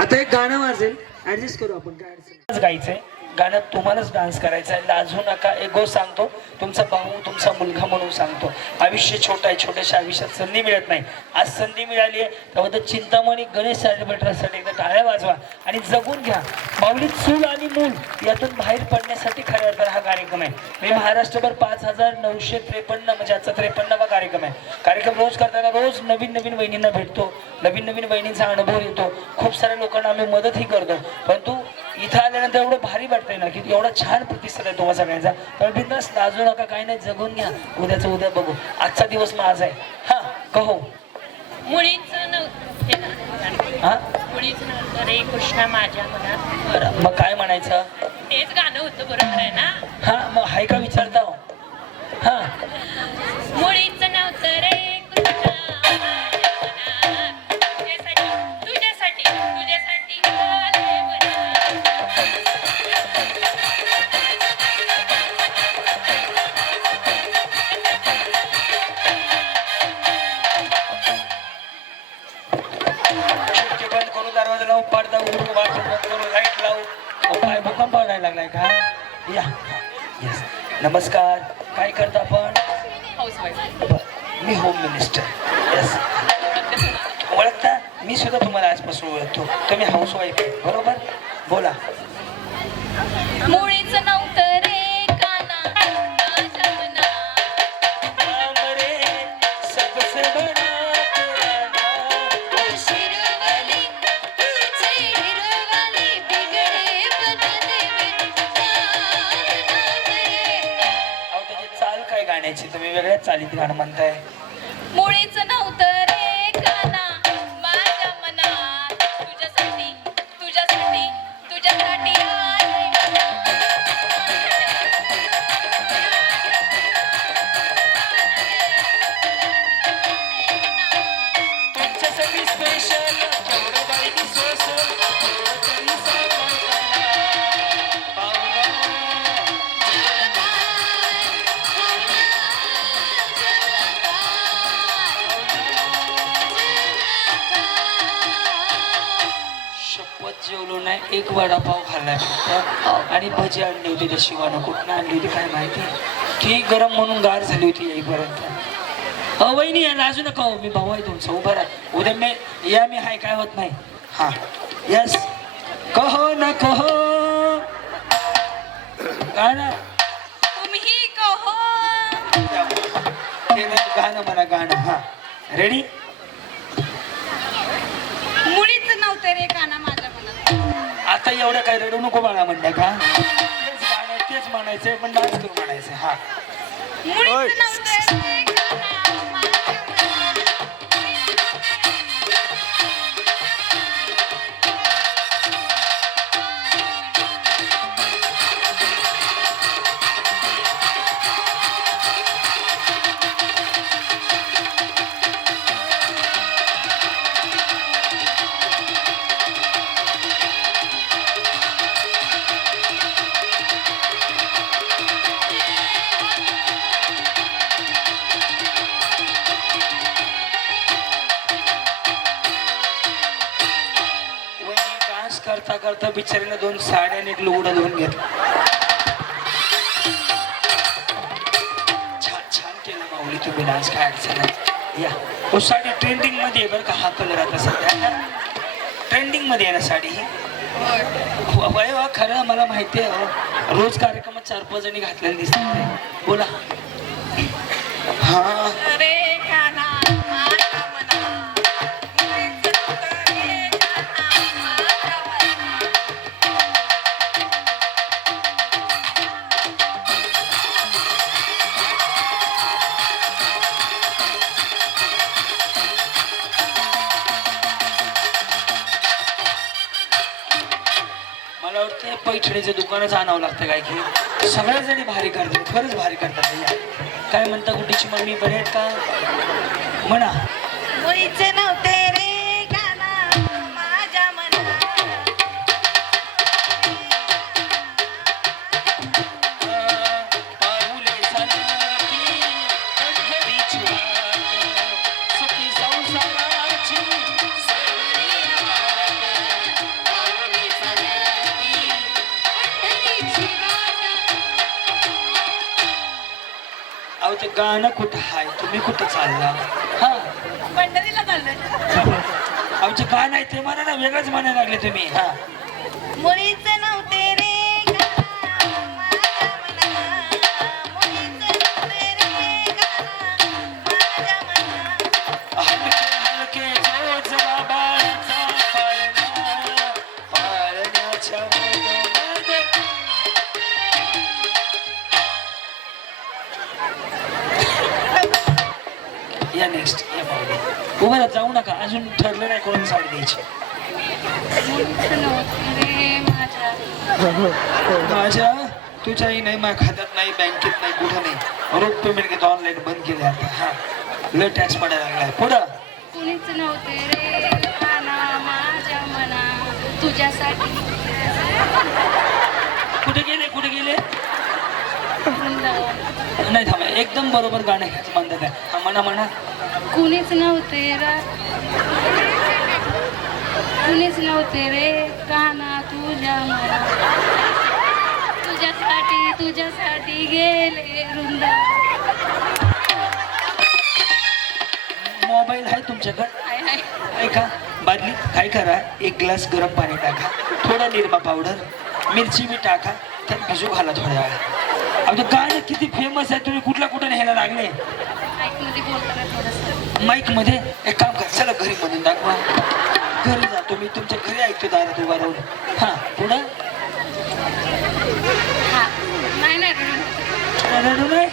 आता एक गाणं वाजेल, ऍडजस्ट करू आपण, काय अडचण. गायचंय गाणं, तुम्हालाच डान्स करायचा आहे. लाजू नका. एक गोष्ट सांगतो, तुमचा भाऊ तुमचा मुलगा म्हणून सांगतो, आयुष्य छोटं आहे. छोट्याशा आयुष्यात संधी मिळत नाही. आज संधी मिळाली आहे, त्याबद्दल चिंतामणी गणेश सेलिब्रेटरसाठी एकदा टाळ्या वाजवा आणि जगून घ्या. माऊलीत चूल आणि मूल यातून बाहेर पडण्यासाठी खऱ्या अर्थाने हा कार्यक्रम आहे. मी महाराष्ट्रभर 5953 म्हणजे आजचा 53वा कार्यक्रम आहे. कार्यक्रम रोज करताना रोज नवीन नवीन वहिनींना भेटतो, नवीन नवीन वहिनींचा अनुभव येतो. खूप साऱ्या लोकांना आम्ही मदतही करतो. परंतु इथं आल्यानंतर एवढं भारी वाटतंय ना की एवढा छान प्रतिसाद आहे तुम्हा सगळ्यांचा. तर बिंदास लाजू नका, काही नाही, जगून घ्या. उद्याचं उद्या बघू. आजचा दिवस माझा आहे. हा कहो मुळीच हा मुळीच नव्हतं रे कृष्णा माझ्या मनात. बरं, मग काय म्हणायचं? तेच गाणं होतं, बरोबर आहे ना? हा मग हाय का विचारता हो? हा मुळीच नव्हतं रे कृष्णा माझ्या मनात. तुझ्यासाठी तुझ्यासाठी आले मनात. खिडकी बंद करू, दरवाजा लावू, पडदा उघडू, वाटून बंद करू, लाईट लावू. काय भूकंप पडायला लागलाय का? या येस. नमस्कार. काय करता आपण? बरं, मी होम मिनिस्टर. येस. ओळखता? मी सुद्धा तुम्हाला आजपासून ओळखतो. तुम्ही हाऊस वाईफ आहे, बरोबर? बोला. मुळीच नव्हतं रे काना माझ्या मनात. हमरे सबसे बड़ा पुराना शिरवली तुझे हिरवली बिगडे बनते अहो त्याची चाल काय गाण्याची? तुम्ही वेगळ्याच चालीत गाणं म्हणताय. मुळीच नव्हतं रे काना माझ्या मनात. तुझ्यासाठी तुझ्यासाठी तुझ्यासाठी आले तुमच्यासाठी स्पेशल केवढं बाई सोसल तरी साखर पाहुणा. शपथ जेवलो नाही, एक वडापाव खाल्लाय फक्त आणि भजी आणली होती त्या शिवानं. कुठनं आणली होती काय माहिती, ती गरम म्हणून गार झाली होती येईपर्यंत. वहिनी या लाजू नका हो, मी भाऊ आहे तुमचा, उभा राहा. उद्या मी या, मी हाय काय होत नाही. हा यस. कहो ना कहो गाणं तुम्ही कहो. ते नाही, गाणं म्हणा गाणं. हा रेडी? मुळीच नव्हतं रे काना माझ्या मनात. आता एवढं काय रडू नको बाळा म्हणलं का? तेच गाणं तेच म्हणायचंय, पण डान्स करू म्हणायचंय. हा मुळीच नव्हतं रे काना माझ्या मनात. डान्स करता करता बिचारीनं 2 साड्या आणि एक लुगडं धुवून घेतलं. छान छान केलं माऊली तुम्ही डान्स, काय अडचण नाही. या तो साडी ट्रेंडिंग मध्ये आहे बरं का. हा कलर आता सध्या ट्रेंडिंग मध्ये आहे ना साडी ही. वय वा खरं मला माहिती आहे. रोज कार्यक्रमात 4-5 जणी घातलेली दिसतात. बोला. हा रे काना माझ्या मनात. मुळीच नव्हतं रे काना माझ्या मनात. मला वाटतं पैठणीचं दुकानच आणावं लागतं काय की. सगळ्या जणी भारी करतात, खरंच भारी करतात. या काय म्हणता गुड्डीची मम्मी, बरे आहेत का? म्हणा. मुळीच नव्हते रे काना माझ्या मनात. गाणं कुठं आहे, तुम्ही कुठं चालला? हा पंढरीला चाललोय. आमचे गाणं आहे ते म्हणा ना, वेगळंच म्हणायला लागले तुम्ही. हा मुळीच नव्हते रे गाणं माझ्या मना, मुळीच नव्हते रे गाणं माझ्या मना. हलके हलके जो जबाबाचा पाळणा, पाळण्याच्या मधोमध. या नेक्स्ट या पाहुणे उभं राहा, जाऊ नका, अजून ठरलं नाही कोणाला साडी द्यायची. मुळीच नव्हते रे माझ्या माझ्या तुझ्याही नाही, माझ्या खात्यात नाही, बँकेत नाही, कुठं नाही. रोख पेमेंट घेतो ऑनलाईन बंद केले आता. हा लय टॅक्स पडायला लागलाय. पुढं कुणीच नव्हते रे गाणं माझ्या मना तुझ्यासाठी कुठे गेले कुठे गेले? वृंदावन. नाही थांबा, एकदम बरोबर गाणं घ्यायचं म्हणतात आहे. हा म्हणा म्हणा. कुणीच नव्हते कुणीच नव्हते रे गाणं तुझ्या मना तुझ्यासाठी गेले वृंदावन. मोबाईल आहे तुमच्याकडे? हाय हाय. ऐका, बादली काय करा, एक ग्लास गरम पाणी टाका, थोडा निरमा पावडर, मिरची बी टाका, त्यात भिजू घाला थोड्या वेळा. आता गाणं किती फेमस आहे, तुम्ही कुठला कुठे न्यायला लागले? माईकमध्ये बोलताना थोडंसं माईक मध्ये एक काम करा, चला घरी म्हणून दाखवा. घरी जातो मी, तुमच्या घरी ऐकतो दारात उभा राहून. हा पुढं हा नाही नाही रडू नको. रडू नाही.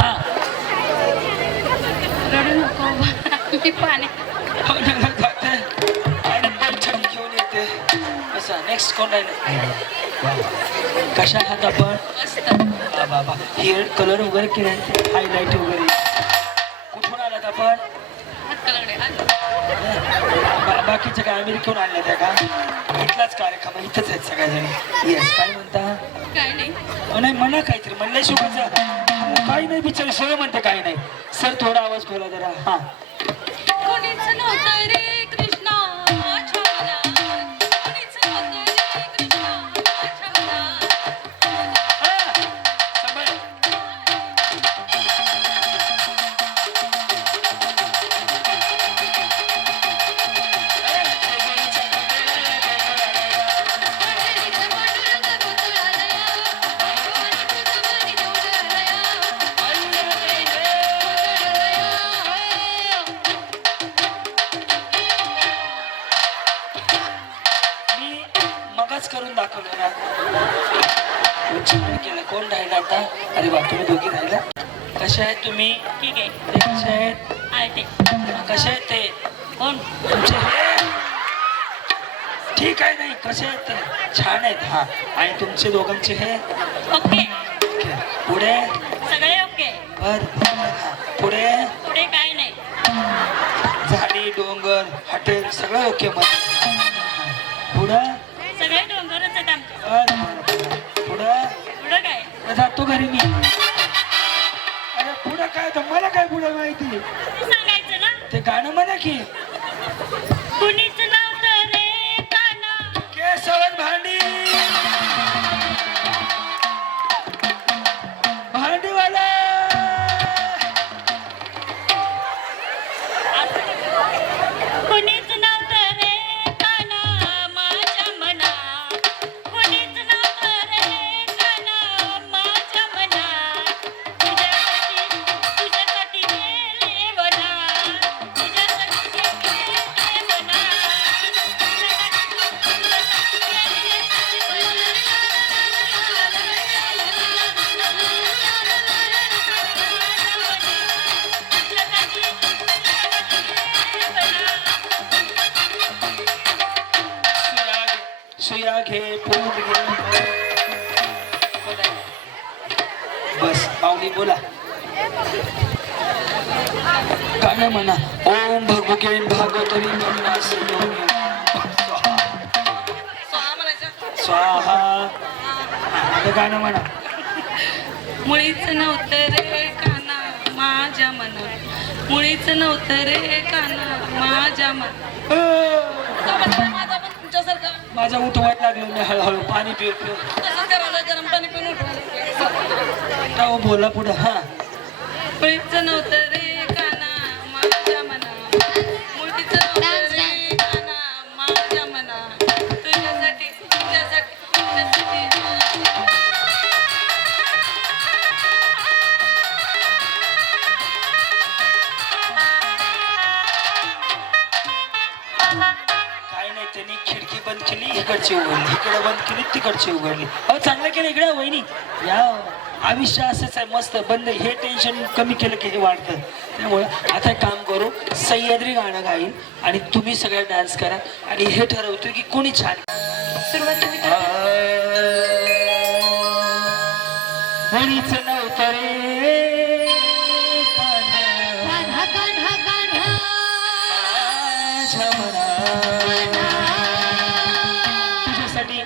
हा रडू नको मी पाणी आणि पैठणी घेऊन येते. असा नेक्स्ट कोण राहिलं? कशा आहात आपण? मस्त. बाबा हेअर कलर वगैरे केले, हायलाईट वगैरे. कुठून आलात आपण? हातकलंगडे. बाकीच्या काय अमेरिकेहून आणल्या त्या का? इथलाच कार्यक्रम आहे, इथंच आहेत सगळ्याजणी. येस काय म्हणता? काय नाही. नाही म्हणा काहीतरी, म्हणलंय शुभाचं काही नाही, बिचार सगळं म्हणते काही नाही. सर थोडा आवाज खोला जरा. हा कुणीच नव्हतं रे कृष्णा छावला, कुणीच नव्हतं रे कृष्णा छावला. करून दाखवलं ना, छान केलं. कोण राहिला आता? अरे वा, तुम्ही दोघी राहिला. कशा आहेत तुम्ही? ठीक आहे. ते कशा आहेत? आहे ते. कशा आहेत ते? कोण? तुमचे हे ठीक आहे. नाही कसे आहेत ते? छान आहेत. हा आणि तुमचे दोघांचे हे ओके. ओके. पुढे सगळे ओके. बर. पुढे पुढे काय नाही. झाडी डोंगर हॉटेल सगळं ओके. मग पुढं सगळे डोंगरच आहेत आमचे. पुढं पुढं काय? जातो घरी मी. अरे पुढं काय तर मला काय पुढं माहिती? सांगायचं ना. ते गाणं म्हणा की. कुणीच नव्हतं रे काना. केसवन भांडी भांडीवाला. कुणीच नव्हतं रे काना माझ्या मना, कुणीच नव्हतं रे काना माझ्या मना. तुझ्यासाठी गेले वना, तुझ्यासाठी गेले वना. सुया घे पोट घे. बस माऊली बोला. गाणं म्हणा. ओम भगवकेन भागवतरी पन्नास स्वाहा. आता गाणं म्हणा. मुळीच नव्हतं रे काना माझ्या मना, मुळीच नव्हतं रे काना माझ्या मना. अ, माझा पण तुमच्यासारखा माझा उठवायला लागलो मी हळूहळू पाणी पिऊ पिऊ गरम पाणी पिऊन उठवायला हो बोला पुढं हा प्रीतचं नव्हतं रे काना माझ्या मना मुळतीचं नव्हतं रे काना माझ्या मना तुझ्यासाठी तुझ्यासाठी तुझ्यासाठी काय नाही त्यांनी खिडकी बंद केली इकडची उघडली इकडे बंद केली तिकडची उघडली अहो चांगलं केलं इकडे वहिनी या आयुष्य असंच आहे मस्त बंद हे टेन्शन कमी केलं की हे वाढतं त्यामुळे आता एक काम करू सह्याद्री गाणं गाईल आणि तुम्ही सगळे डान्स करा आणि हे ठरवतो की कोणी छान कोणीच नव्हतं रे माझ्या मनात. तुझ्यासाठी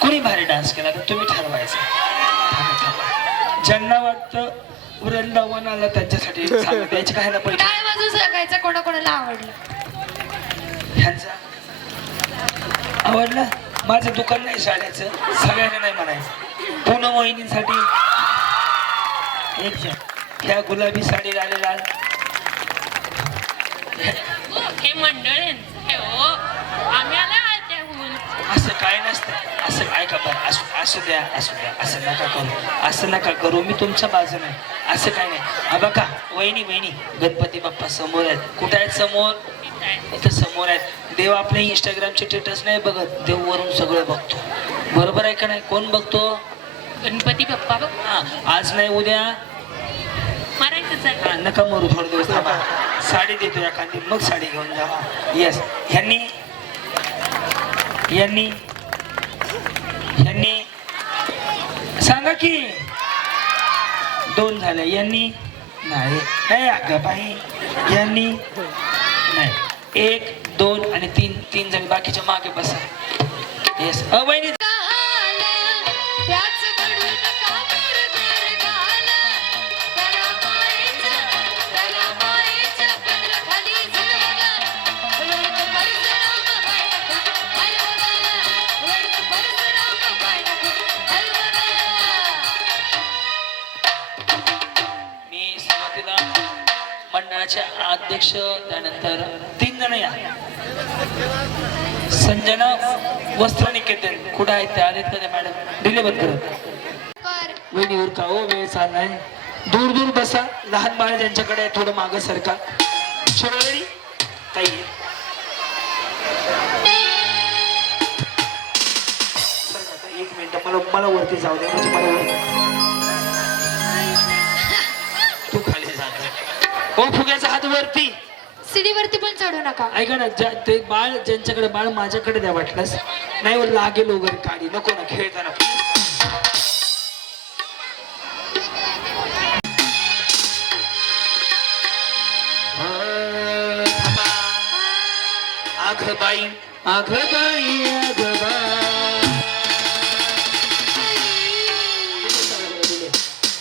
कोणी भारी डान्स केला तर तुम्ही ठरवायचं ज्यांना वाटतं वृंदावन आला त्यांच्यासाठी सांगा द्यायचे काय ना पैसे टाळ वाजून सांगायचं कोणाकोणाला आवडलं ह्यांचा आवडलं माझं दुकान नाही साड्याचं सगळ्यांना नाही म्हणायचं पूनम वहिनींसाठी एक जण ह्या गुलाबी साडी लाल लाल हे मंडळ हे हो आम्ही आल्या त्याहून असं काय नसतं असं ऐका बरं असू द्या असं नका करू असं नका करू मी तुमच्या बाजूने आहे. असं काय नाही बघा वहिनी गणपती बाप्पा समोर आहेत कुठे आहेत समोर इथं समोर आहेत देव आपल्या इंस्टाग्रामचे स्टेटस नाही बघत देव वरून सगळं बघतो बरोबर आहे का नाही कोण बघतो गणपती बाप्पा बघ हा आज नाही उद्या मारायचं हा नका मरू थोडे दिवस थांबा साडी देतो एखादी मग साडी घेऊन जा येस ह्यांनी सांगा की 2 झाल्या यांनी नाही अगं बाई यांनी नाही 1 2 आणि 3 जण बाकीच्या मागे बसा येस वहिनी मंडळाचे अध्यक्ष त्यानंतर 3 जण या संजना वस्त्र निकेतन कुठं आहेत ते आलेत का मॅडम डिले बंद करत वेळीवर का हो वेळ चाललाय दूर बसा लहान बाळ ज्यांच्याकडे आहे थोडं मागं सरका शोरी काही एक मिनिट मला वरती जाऊ दे म्हणजे मला तू खाली जात हो फुग्याचा हात वरती सीडीवरती पण चढू नका ऐका ना ते बाळ ज्यांच्याकडे बाळ माझ्याकडे द्या वाटलंस नाही वर लागेल वगैरे काढी नको ना खेळताना आघ बाई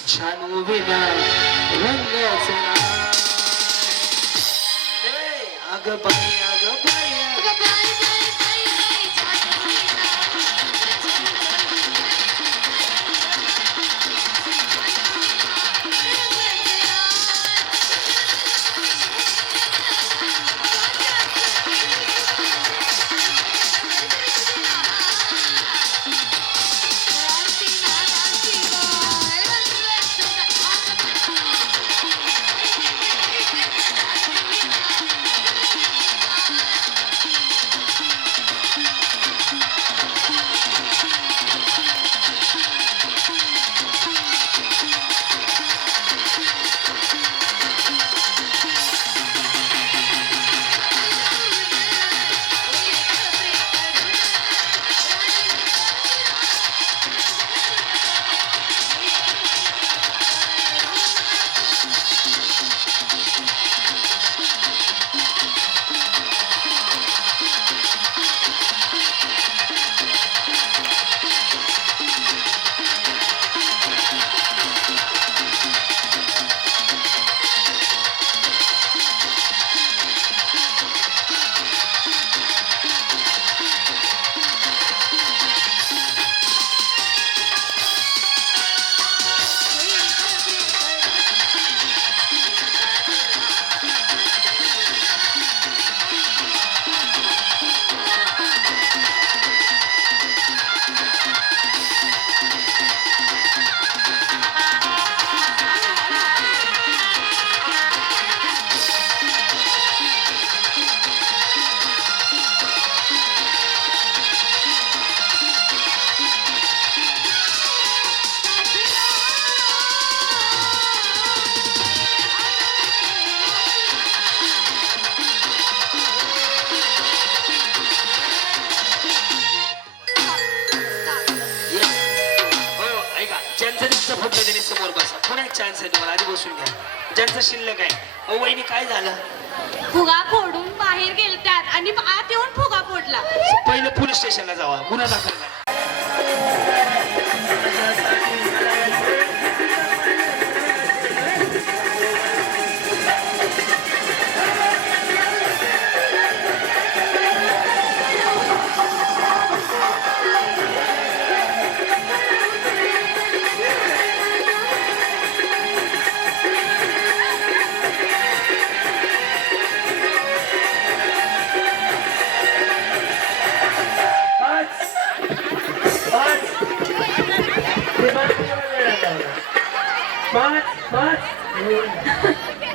छान उभीला रंगाचा आघ बाई ज्यांचं दिसतं फक्त त्यांनी समोर बसा. पुन्हा एक चान्स आहे तुम्हाला, आधी बसून घ्या. ज्यांचं शिल्लक आहे. अहो वहिनी काय झालं? फुगा फोडून बाहेर गेलत्यात आणि आत येऊन फुगा फोडला. पहिलं पोलीस स्टेशनला जावा, गुन्हा दाखल करा.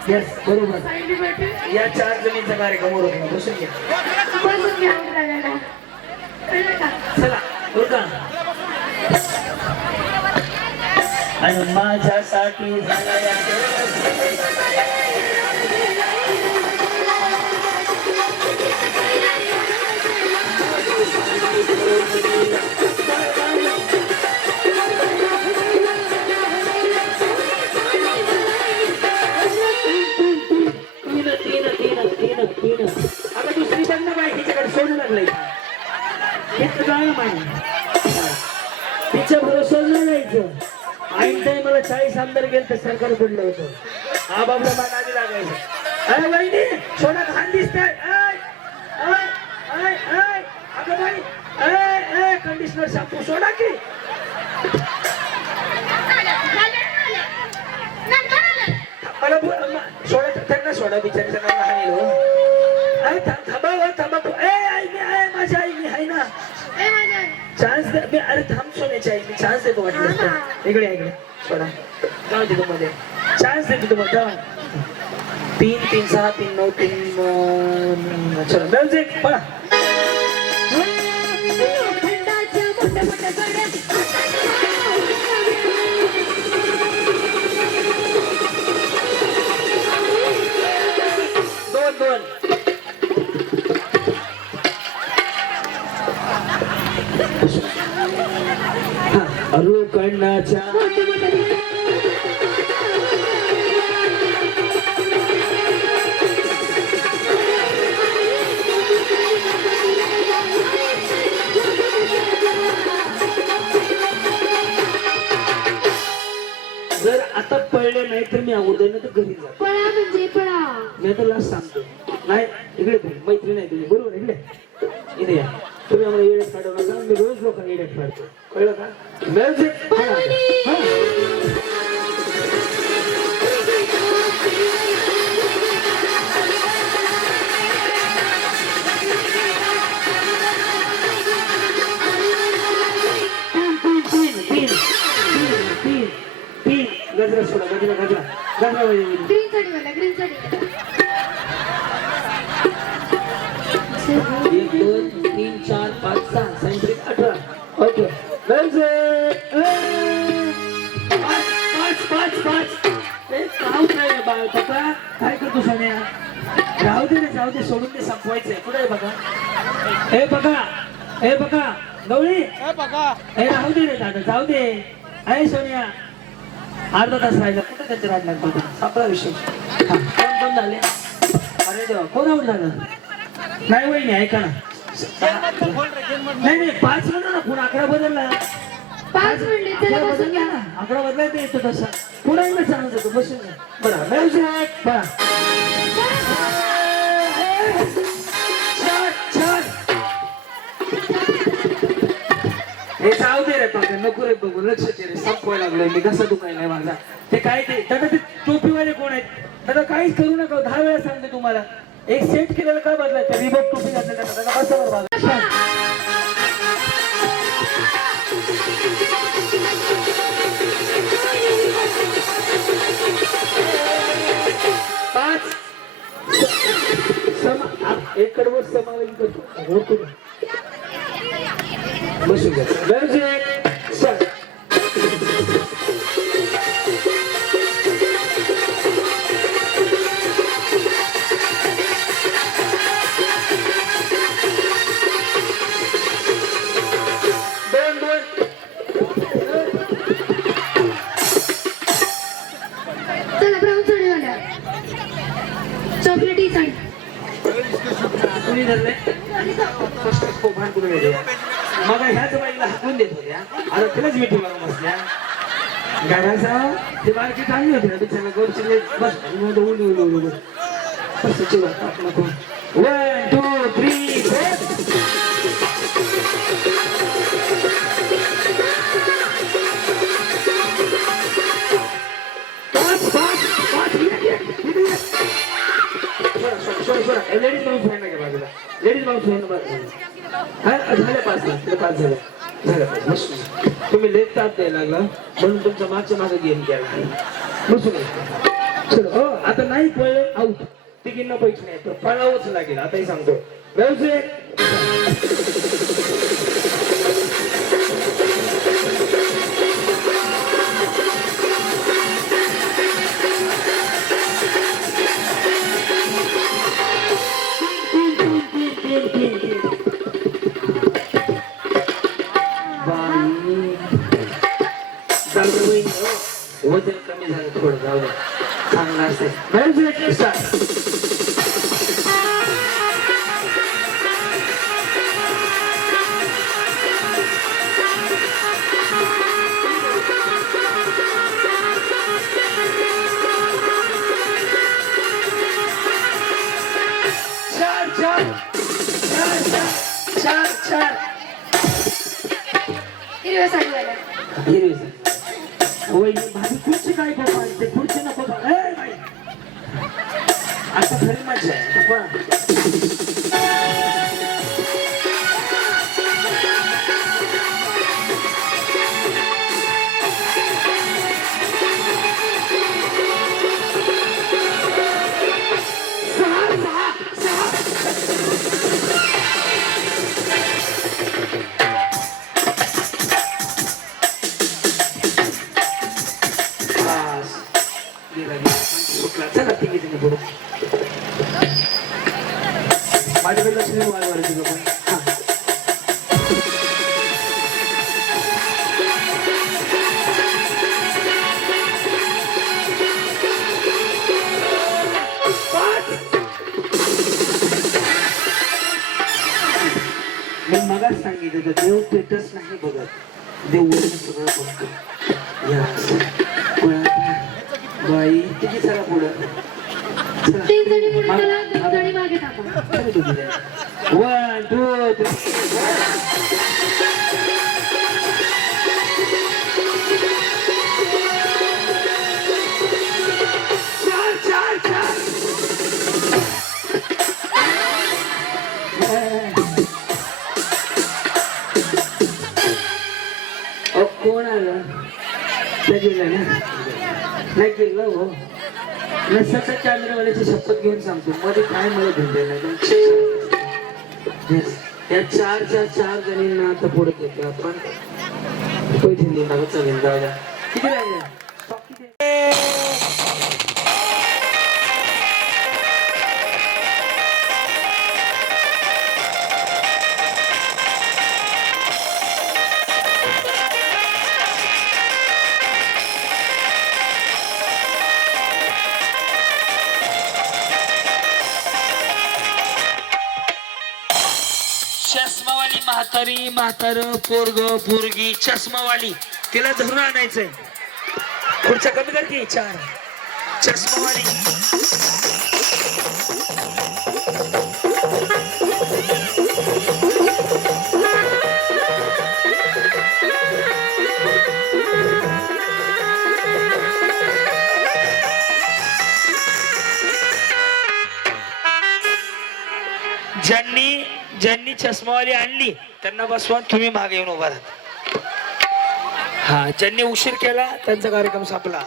येस बरोबर. या 4 जणींचा कार्यक्रम होता. बसून घ्या. चला उरका. आणि माझ्यासाठी झाला तीन. आता दुसरी बंद बायकीच्याकडे सोडू लागलंय. तिच्या भरोशावर नाही जायचं. ऐन टाइमला 40 आमदार गेलं तर सरकार पडलं होतं. हा बाबला मला आधी लागायचं. अरे वहिनी सोडा घाण दिसतंय. अगं बाई कंडिशनर शॅम्पू सोडा की. मला सोडा त्यांना सोडा बिचारच्या नाव हाणलो. थांबा माझ्या आई मी आहे ना. चान्स दे. अरे थांब सोन्याची आई मी चान्स देतो वाटलं. इकडे सोडा जाऊ दे मध्ये चान्स देतो तुम्हाला. 3 3 6 3 9 3 चला म्युझिक पळा. दोन लोखंडाच्या जर आता पळले नाही तर मी अगोदर तर घरी जा. पळा म्हणजे पळा. मी आता लास्ट सांगतो. नाही इकडे मैत्री नाही तुझी बरोबर. इकडे या. तुम्ही आम्हाला येड्यात काढू नका. मी रोज लोकांना येड्यात काढतो. कळलं का? म्युझिक गजरा सोडा. गजरा ग्रीन साडी 1 2 3 4 5 6 सायंत्रिक 18. ओके काय करतो सोन्या? राहू दे सोडून दे. संपवायचंय. कुठे बघा गवळी हे राहू दे रे दादा. जाऊ दे. अरे सोन्या अर्धा तास राहिला. कुठे त्यांचे राड लागतो सापळा विषय. कोण झाले? अरे देवा कोण आऊट झालं? नाही वहिनी ऐका ना. नाही 5 म्हणा ना. पुढे आकडा बदलला. 5 मिनिट त्याला बसून घ्या. आकडा बदलायचा येतो तसा. पुढे एकदा चालत होतो. बसून घ्या. बरं म्युझिक बरं. हे जाऊ दे रे पाका. नको रे बघू. लक्ष दे रे. संपवायला लागलोय मी. कसा दुखायलाय माझा. ते काय ते दादा ते टोपीवाले कोण आहेत? दादा काहीच करू नका. 10 वेळा सांगते तुम्हाला. एक सेट केलेलं काय बदलायचं? रिबॉक टोपी घातलं दादा. बसा बरं बाबा. 5 एक कडवं समावेश करतो. बसून घ्या. कोणी धरले भान कुठे वेगळे मग ह्याच बाईला हाकून देत होत्या आता तिलाच मिठी मारून बसल्या गाड्याचा ते बारकी चांगली होती ना बिचारा गोरचिले बस उली उली उली बस नको 1 2 3 लेडीज माणूस आहे ना का बाजूला लेडीज माणूस आहे ना बाजूला झाल्या 5 झालं तुम्ही लेट ताप द्यायला लागला म्हणून तुमच्या मागच्या मागे गेम केला बसून चलो हो आता नाही पळले आऊट तिकींना पैसे नाही तर पळावंच लागेल आताही सांगतो व्यवसाय वजन कमी झालं थोडं जाऊ दे चांगलं असते हिरव्या साडीवाला भाजी खुर्ची काय ते खुर्ची नको आता खरी मजा आहे चला ठीक आहे पुढे माझ्याकडे लक्ष नाही वाढवायची लोक मी मगाच सांगितलं देव पेटच नाही बघत देव वरून सगळं बघतो बाई किती सारा पुढं 3 जणी पुढे चला 2 जणी मागे थांबा 1 2 3 कोण आलं त्या गेलं ना नाही गेलं हो नसतं कॅमेरावाल्याची शपथ घेऊन सांगतो मध्ये काय मला भेटलेलं या 4 जणींना आता पुढे येतो आपण पैसे देऊ चालेल जाऊ द्या किती राहिले चष्मावाली म्हातार पोरग पोरगी चष्मावाली तिला धरून आणायचंय पुढच्या कमी कर की 4 चष्मावाली ज्यांनी चष्मावाली आणली त्यांना बसवा तुम्ही मागे येऊन उभा राहा हा ज्यांनी उशीर केला त्यांचा कार्यक्रम संपला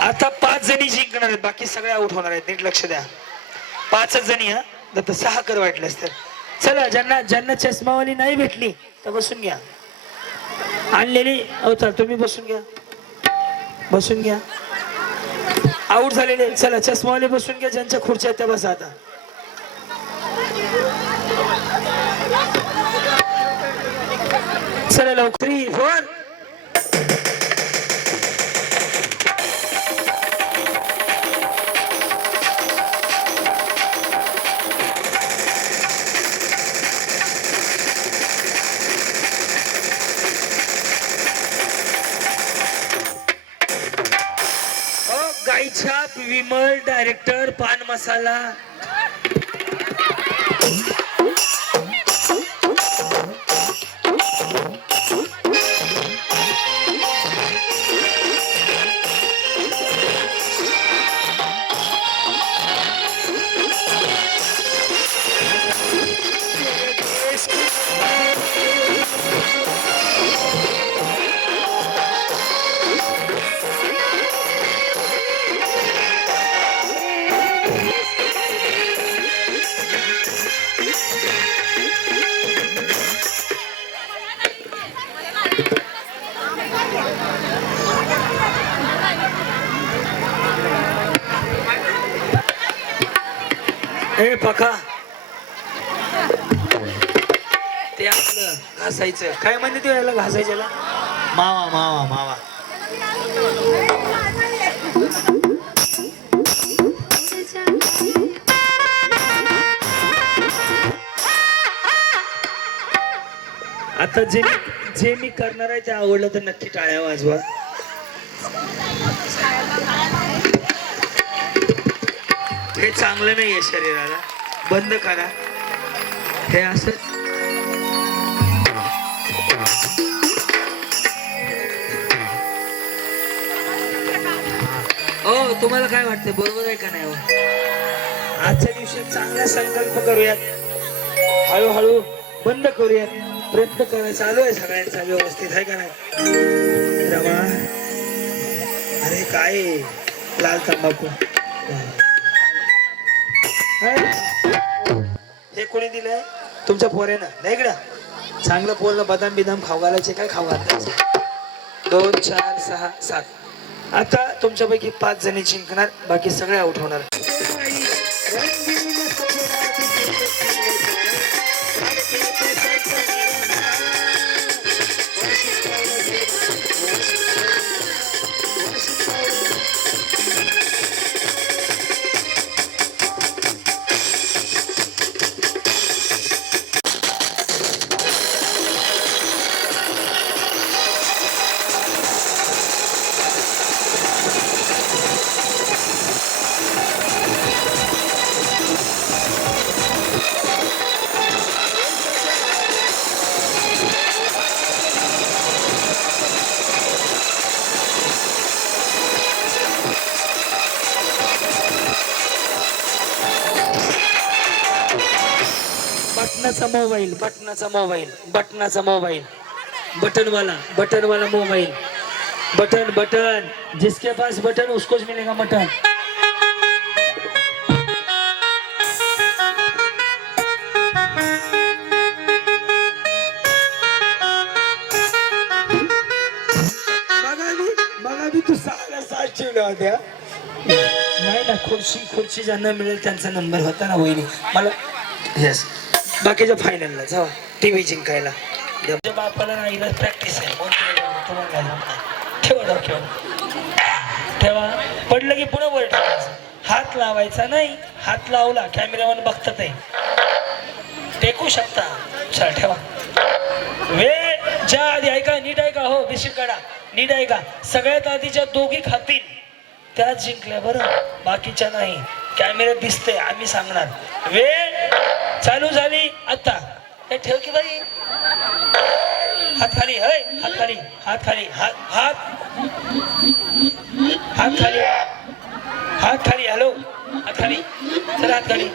आता 5 जणी जिंकणार आहेत बाकी सगळे आउट होणार आहेत नीट लक्ष द्या 5 जणी हा तर 6 कर वाटल्यास तर चला ज्यांना चष्मावाली नाही भेटली तर बसून घ्या आणलेली चल तुम्ही बसून घ्या आउट झालेले चला चष्मावाले बसून घ्या ज्यांच्या खुर्च्या त्या बसा आता चला लवकर 3 4 विमल डायरेक्टर पान मसाला. ए पका ते आपलं घासायचं काय म्हणते ते याला घासायच्याला मावा मावा मावा. आता जे जे मी करणार आहे ते आवडलं तर नक्की टाळ्या वाजवा. हे चांगलं नाहीये शरीराला, बंद करा हे असं. हो तुम्हाला काय वाटतं बरोबर आहे का नाही हो? आजच्या दिवशी चांगला संकल्प करूयात, हळूहळू बंद करूयात, प्रयत्न करायला चालू आहे सगळ्यांचा व्यवस्थित आहे का नाही. रमा अरे काय लाल तंबाखू हे कोणी दिलंय? तुमच्या पोरेनं नाही इकडं. चांगलं पोरला बदाम बिदाम खाऊ घालायचे काय खाऊ घालायचे. 2 4 6 7 आता तुमच्यापैकी 5 जणी जिंकणार, बाकी सगळे आउट होणार. बटनाचा मोबाईल बटन वाला मोबाईल. बटन जिसके पास बटन उसको मिलेगा मटन. बघा मी तू 6 ठेवल्या होत्या. नाही ना, खुर्ची ज्यांना मिळेल त्यांचा नंबर होता ना वहिनी मला. येस बाकीच्या फायनलला जावा टीव्ही जिंकायला. बापाला नाही प्रॅक्टिस आहे. ठेवा ठेवा पडलं की पुन्हा वर ठेवायचं. हात लावायचा नाही, हात लावला कॅमेरावर बघतात आहे टेकू शकता. चल ठेवा. वेळ ज्या आधी ऐका, नीट ऐका हो, बिस्किट काढा, नीट ऐका. सगळ्यात आधीच्या दोघी खातील त्याच जिंकल्या बरं, बाकीच्या नाही. कॅमेऱ्यात दिसते, आम्ही सांगणार. वेळ चालू झाली आता. हे ठेव की बाई. हात खाली, हय हात खाली, हात खाली, हात हात हात खाली, हात खाली. हॅलो हात खाली, चला हात खाली.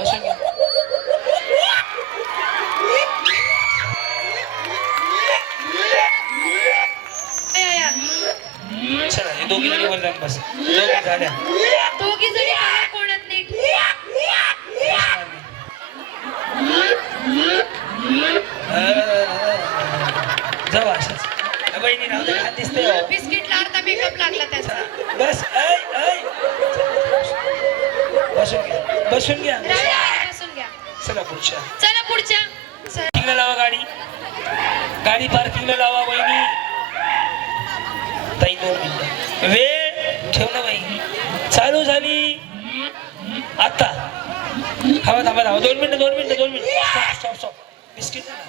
बसून घ्या. चला हे दोघी जणी वर जाऊन बस. दोघी झाल्या. दोघी जणी कोणात नाही. जाऊ अशाच. बहिणी राहू दे, हात दिसते हो. बिस्किटला अर्धा मेकअप लागला त्याचा. बस ऐ ऐ बसून घ्या, बसून घ्या. बसून घ्या. चला पुढच्या. चला पुढच्या. पार्किंगला लावा गाडी. गाडी पार्किंगला लावा वहिनी. ताई 2 मिनिटं. वेळ ठेव ना बाई. चालू झाली आता. थांबा 2 मिनिटं. स्टॉप. बिस्किट नाही.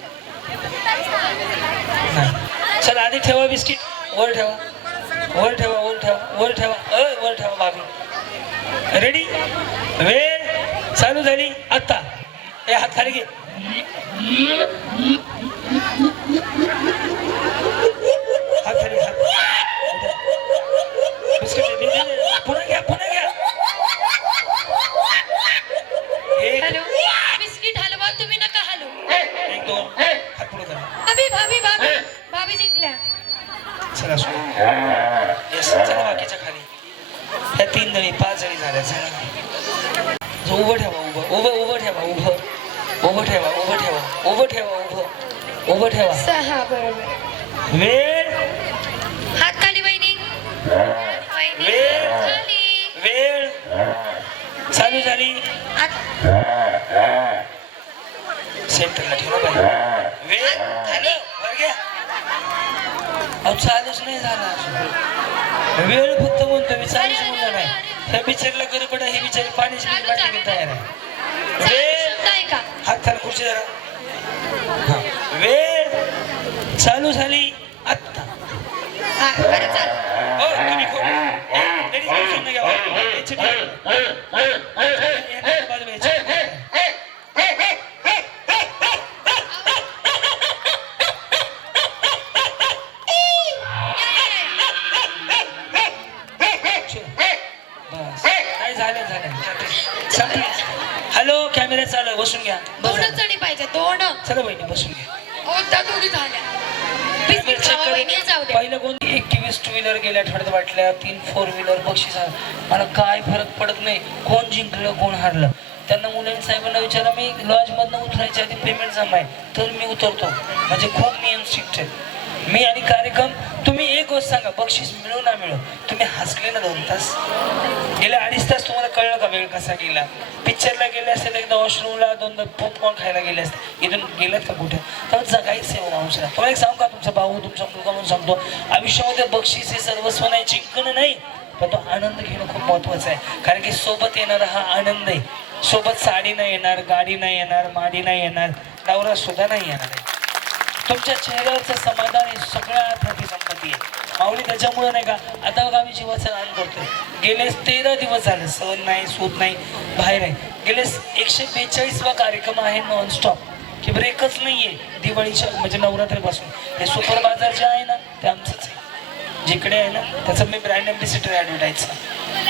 चला आधी ठेवा बिस्किट. वर ठेवा, वर ठेवा, वर ठेवा, वर ठेवा, वर ठेवा भाभी. रेडी? वेळ चालू झाली आता. हे हात खाली घे. हात खाली, हात. बिस्किट पुन्हा घ्या, पुन्हा घ्या. एक हॅलो बिस्किट हलवा तुम्ही नका हलू. एक दोन हात पुढे करा. भाभी भाभी भाभी भाभी जिंकल्या. चला सोड. येस चला बाकीच्या खाली. ह्या 3 जणी 5 जणी झाल्या. चला उभं ठेवा, उभं उभं उभं ठेवा, उभं उभं ठेवा, उभं ठेवा, उभं ठेवा, उभं उभं ठेवा. 6 बरोबर. वेळ हात खाली वहिनी. वहिनी वेळ. खाली. वेळ चालू झाली. सेंटरला ठेवा पाहिजे. वेळ खाली वर घ्या. अहो चालूच नाही झाला अजून. वेळ फक्त म्हणतो मी, चालूच म्हणलं नाही. त्या बिचारीला गडबड आहे. ही बिचारी पाण्याची बाटली तयार आहे. वेळ काय का हात खाली खुर्ची जरा. हा. वेळ चालू झाली आत्ता. बरं चाल. हो तुम्ही लेडीज बसून घ्या. याची बाजू घ्यायची. बस काय झालं झालं. हॅलो कॅमेरा चालू आहे. बसून घ्या. बस 2 झालं. जणी पाहिजे 2. चला बहिणी बसून घ्या. ओ त्या दोघी झाल्या. बिस्किट खावा वहिनी जाऊ दे. पहिलं कोण 21 टू व्हीलर गेल्या आठवड्यात वाटल्या. 3 4 व्हीलर बक्षीस. मला काय फरक पडत नाही कोण जिंकलं कोण हारलं. त्यांना मुलांनी साहेबांना विचारा, मी लॉजमधनं उतरायच्या आधी पेमेंट जमा आहे तर मी उतरतो. म्हणजे खूप नियम स्ट्रिक्ट आहेत. मी आणि कार्यक्रम. तुम्ही एक गोष्ट सांगा, बक्षीस मिळो ना मिळो, तुम्ही हसले ना 2 तास. गेले 2.5 तास तुम्हाला कळलं का वेळ कसा गेला? पिक्चरला गेले असेल, एकदा वॉशरूमला, 2दा पॉपकॉर्न खायला गेले असते. इथून गेलात का कुठे? तर जगायचं आहे माणसाला. तुम्हाला एक सांगू का, तुमचा भाऊ तुमचा मुलगा म्हणून सांगतो, आयुष्यामध्ये बक्षीस हे सर्वस्व नाही, जिंकणं नाही, पण तो आनंद घेणं खूप महत्वाचं आहे. कारण की सोबत येणारा हा आनंद आहे. सोबत साडी नाही येणार, गाडी नाही येणार, माडी नाही येणार, नवरा सुद्धा नाही येणार आहे. तुमच्या चेहऱ्यावरचं समाधान हे सगळ्यात मोठी संपत्ती आहे. माऊली त्याच्यामुळे नाही का, आता बघा आम्ही जीवाचं दान करतोय. गेले 13 दिवस झाले सण नाही, सूत नाही, बाहेर आहे. गेले 142वा कार्यक्रम आहे नॉनस्टॉप, की ब्रेकच नाहीये. दिवाळीच्या म्हणजे नवरात्रीपासून हे सुपर बाजार जे आहे ना ते आमचंच आहे. जिकडे आहे ना त्याचं मी ब्रँड ॲम्बॅसिडर ॲडव्हर्टाईजचा.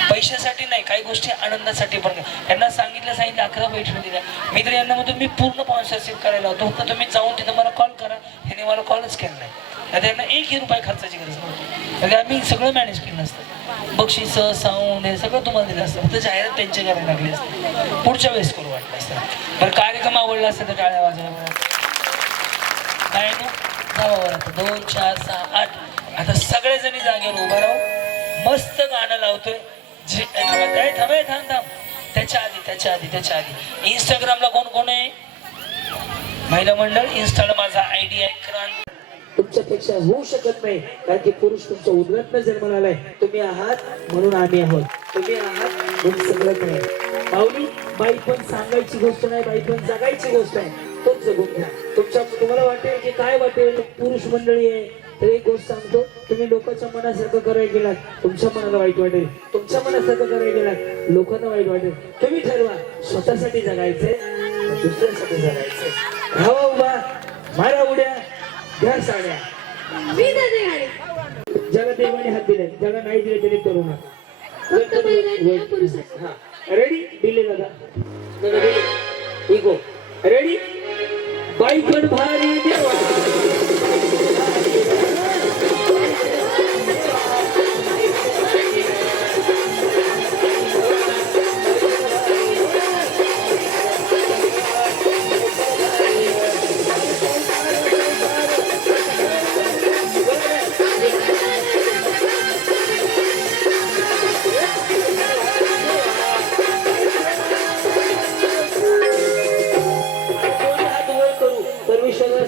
पैशासाठी नाही, काही गोष्टी आनंदासाठी पण. यांना सांगितलं 11 बैठक दिल्या. मी तर यांना म्हणतो मी पूर्ण स्पॉन्सरशिप करायला होतो, फक्त तुम्ही जाऊन तिथं मला कॉल करा. ह्याने मला कॉलच केला नाही. आता यांना 1 रुपया खर्चाची गरज नव्हती. म्हणजे आम्ही सगळं मॅनेज केलं असतं. बक्षीस साऊंड हे सगळं तुम्हाला दिलं असतं, फक्त जाहिरात त्यांच्या करायला लागली असते. पुढच्या वेळेस करू वाटलं असतं. पण कार्यक्रम आवडला असतं तर टाळ्या वाजवायला. काय ना जावावर आता 2 4 6 8. आता सगळेजणी जागेवर उभा राहू. मस्त गाणं लावतोय. जे थांब थांब. त्याच्या आधी इंस्टाग्रामला कोण कोण आहे? महिला मंडळ. इन्स्टाला माझा आयडी आहे क्रांत. तुमच्यापेक्षा होऊ शकत नाही, कारण की पुरुष तुमचा उदरत्न जन्माला आलाय. तुम्ही आहात म्हणून आम्ही आहोत. तुम्ही आहात म्हणून सगळं नाही. माऊली बाई पण सांगायची गोष्ट नाही, बाई पण जगायची गोष्ट आहे. तोच जगून घ्या. तुम्हाला वाटेल की काय वाटेल, पुरुष मंडळी आहे तर एक गोष्ट सांगतो, तुम्ही लोकांच्या मनासारखं करायला गेलात तुमच्या मनाला वाईट वाटेल. तुमच्या मनासारखं करायला गेलात लोकांना वाईट वाटेल. तुम्ही ठरवा स्वतःसाठी जगायचंय, दुसऱ्यासाठी जगायचंय. धावा उभा, मारा उड्या, घ्या साड्या. ज्याला देवाने हात दिले, ज्याला नाही दिले तरी करू नका. रेडी? दिले दादा. Ego ready? बाई पण भारी देवा.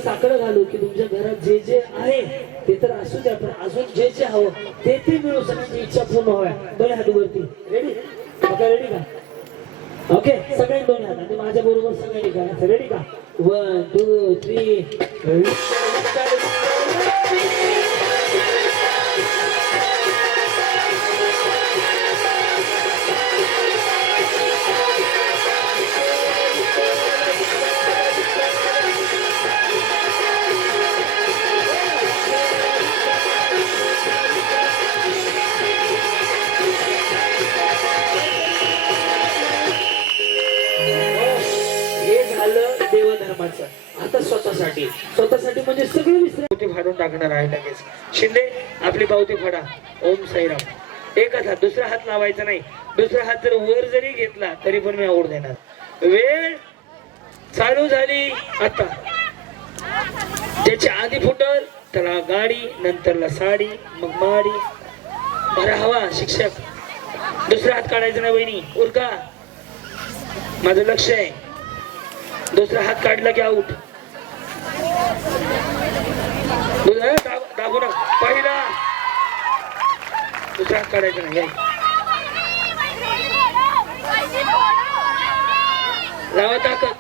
साकडं घालू की तुमच्या घरात जे जे आहे ते तर असू द्या, पण अजून जे जे हवं ते ते मिळू सगळ्यांची इच्छा पूर्ण व्हाव्या. 2 हात वरती. रेडी? रेडी का? ओके सगळ्यांनी 2 हात आणि माझ्या बरोबर सगळ्यांनी का? रेडी का? 1 2 3 हे झालं देवधर्माचं. आता स्वतःसाठी म्हणजे सगळं विसरावती फाडून टाकणार आहे लगेच. शिंदे आपली पावती फाडा. ओम साईराम. एकच हात, दुसरा हात लावायचा नाही. दुसरा हात जर वर जरी घेतला तरी पण मी आवड देणार. वेळ चालू झाली आता. ज्याची आधी फुटल त्याला गाडी, नंतरला साडी, मग माडी. बरा हवा शिक्षक. दुसरा हात काढायचा नाही वहिनी. उरका, माझं लक्ष आहे. दुसरा हात काढला की आऊट. दाबू ना. पहिला. दुसरा हात काढायचा नाही. लावा ताकद.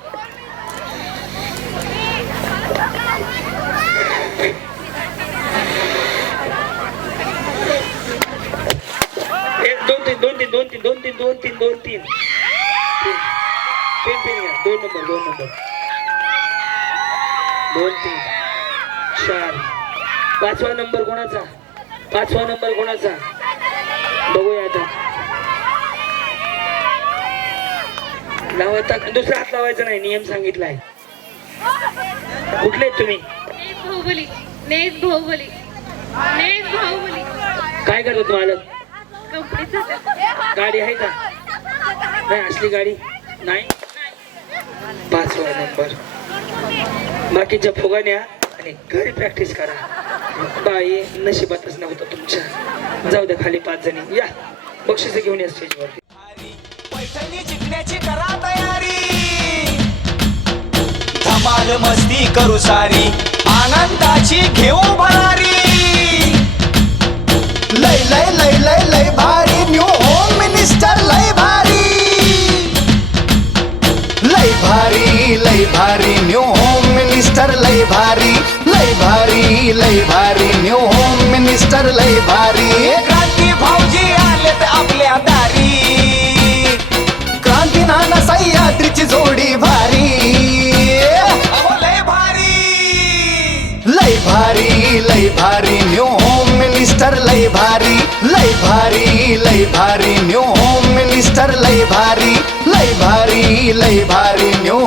दोन तीन. दोन नंबर 2 3 4. पाचवा नंबर कोणाचा बघूया आता. लावता. दुसरा हात लावायचा नाही, नियम सांगितलाय. कुठले आहेत तुम्ही? नेस भाऊबली. काय करतो तुम्हाला? गाडी आहे का? नाही असली गाडी नाही. 5वा नंबर. बाकीच्या फुगाण्या आणि घरी प्रॅक्टिस करा. बाई नशिबातच नव्हतं तुमच्या. जाऊ द्या, खाली 5 जणी या. बक्षीस घेऊन या स्टेजवरती. पैठणी जिंकण्याची करा तयारी. धमाल मस्ती करू सारी, आनंदाची घेऊ भरारी. लय लय लय लय लय भारी न्यू होम मिनिस्टर. लय भारी न्यू होम मिनिस्टर. लय भारी न्यू होम मिनिस्टर. लय भारी. क्रांती भाऊजी आलेत आपल्या दारी. क्रांती नाना सह्याद्रीची जोडी भारी. लय भारी न्यू होम मिनिस्टर. लय भारी न्यू होम मिनिस्टर. लय भारी न्यू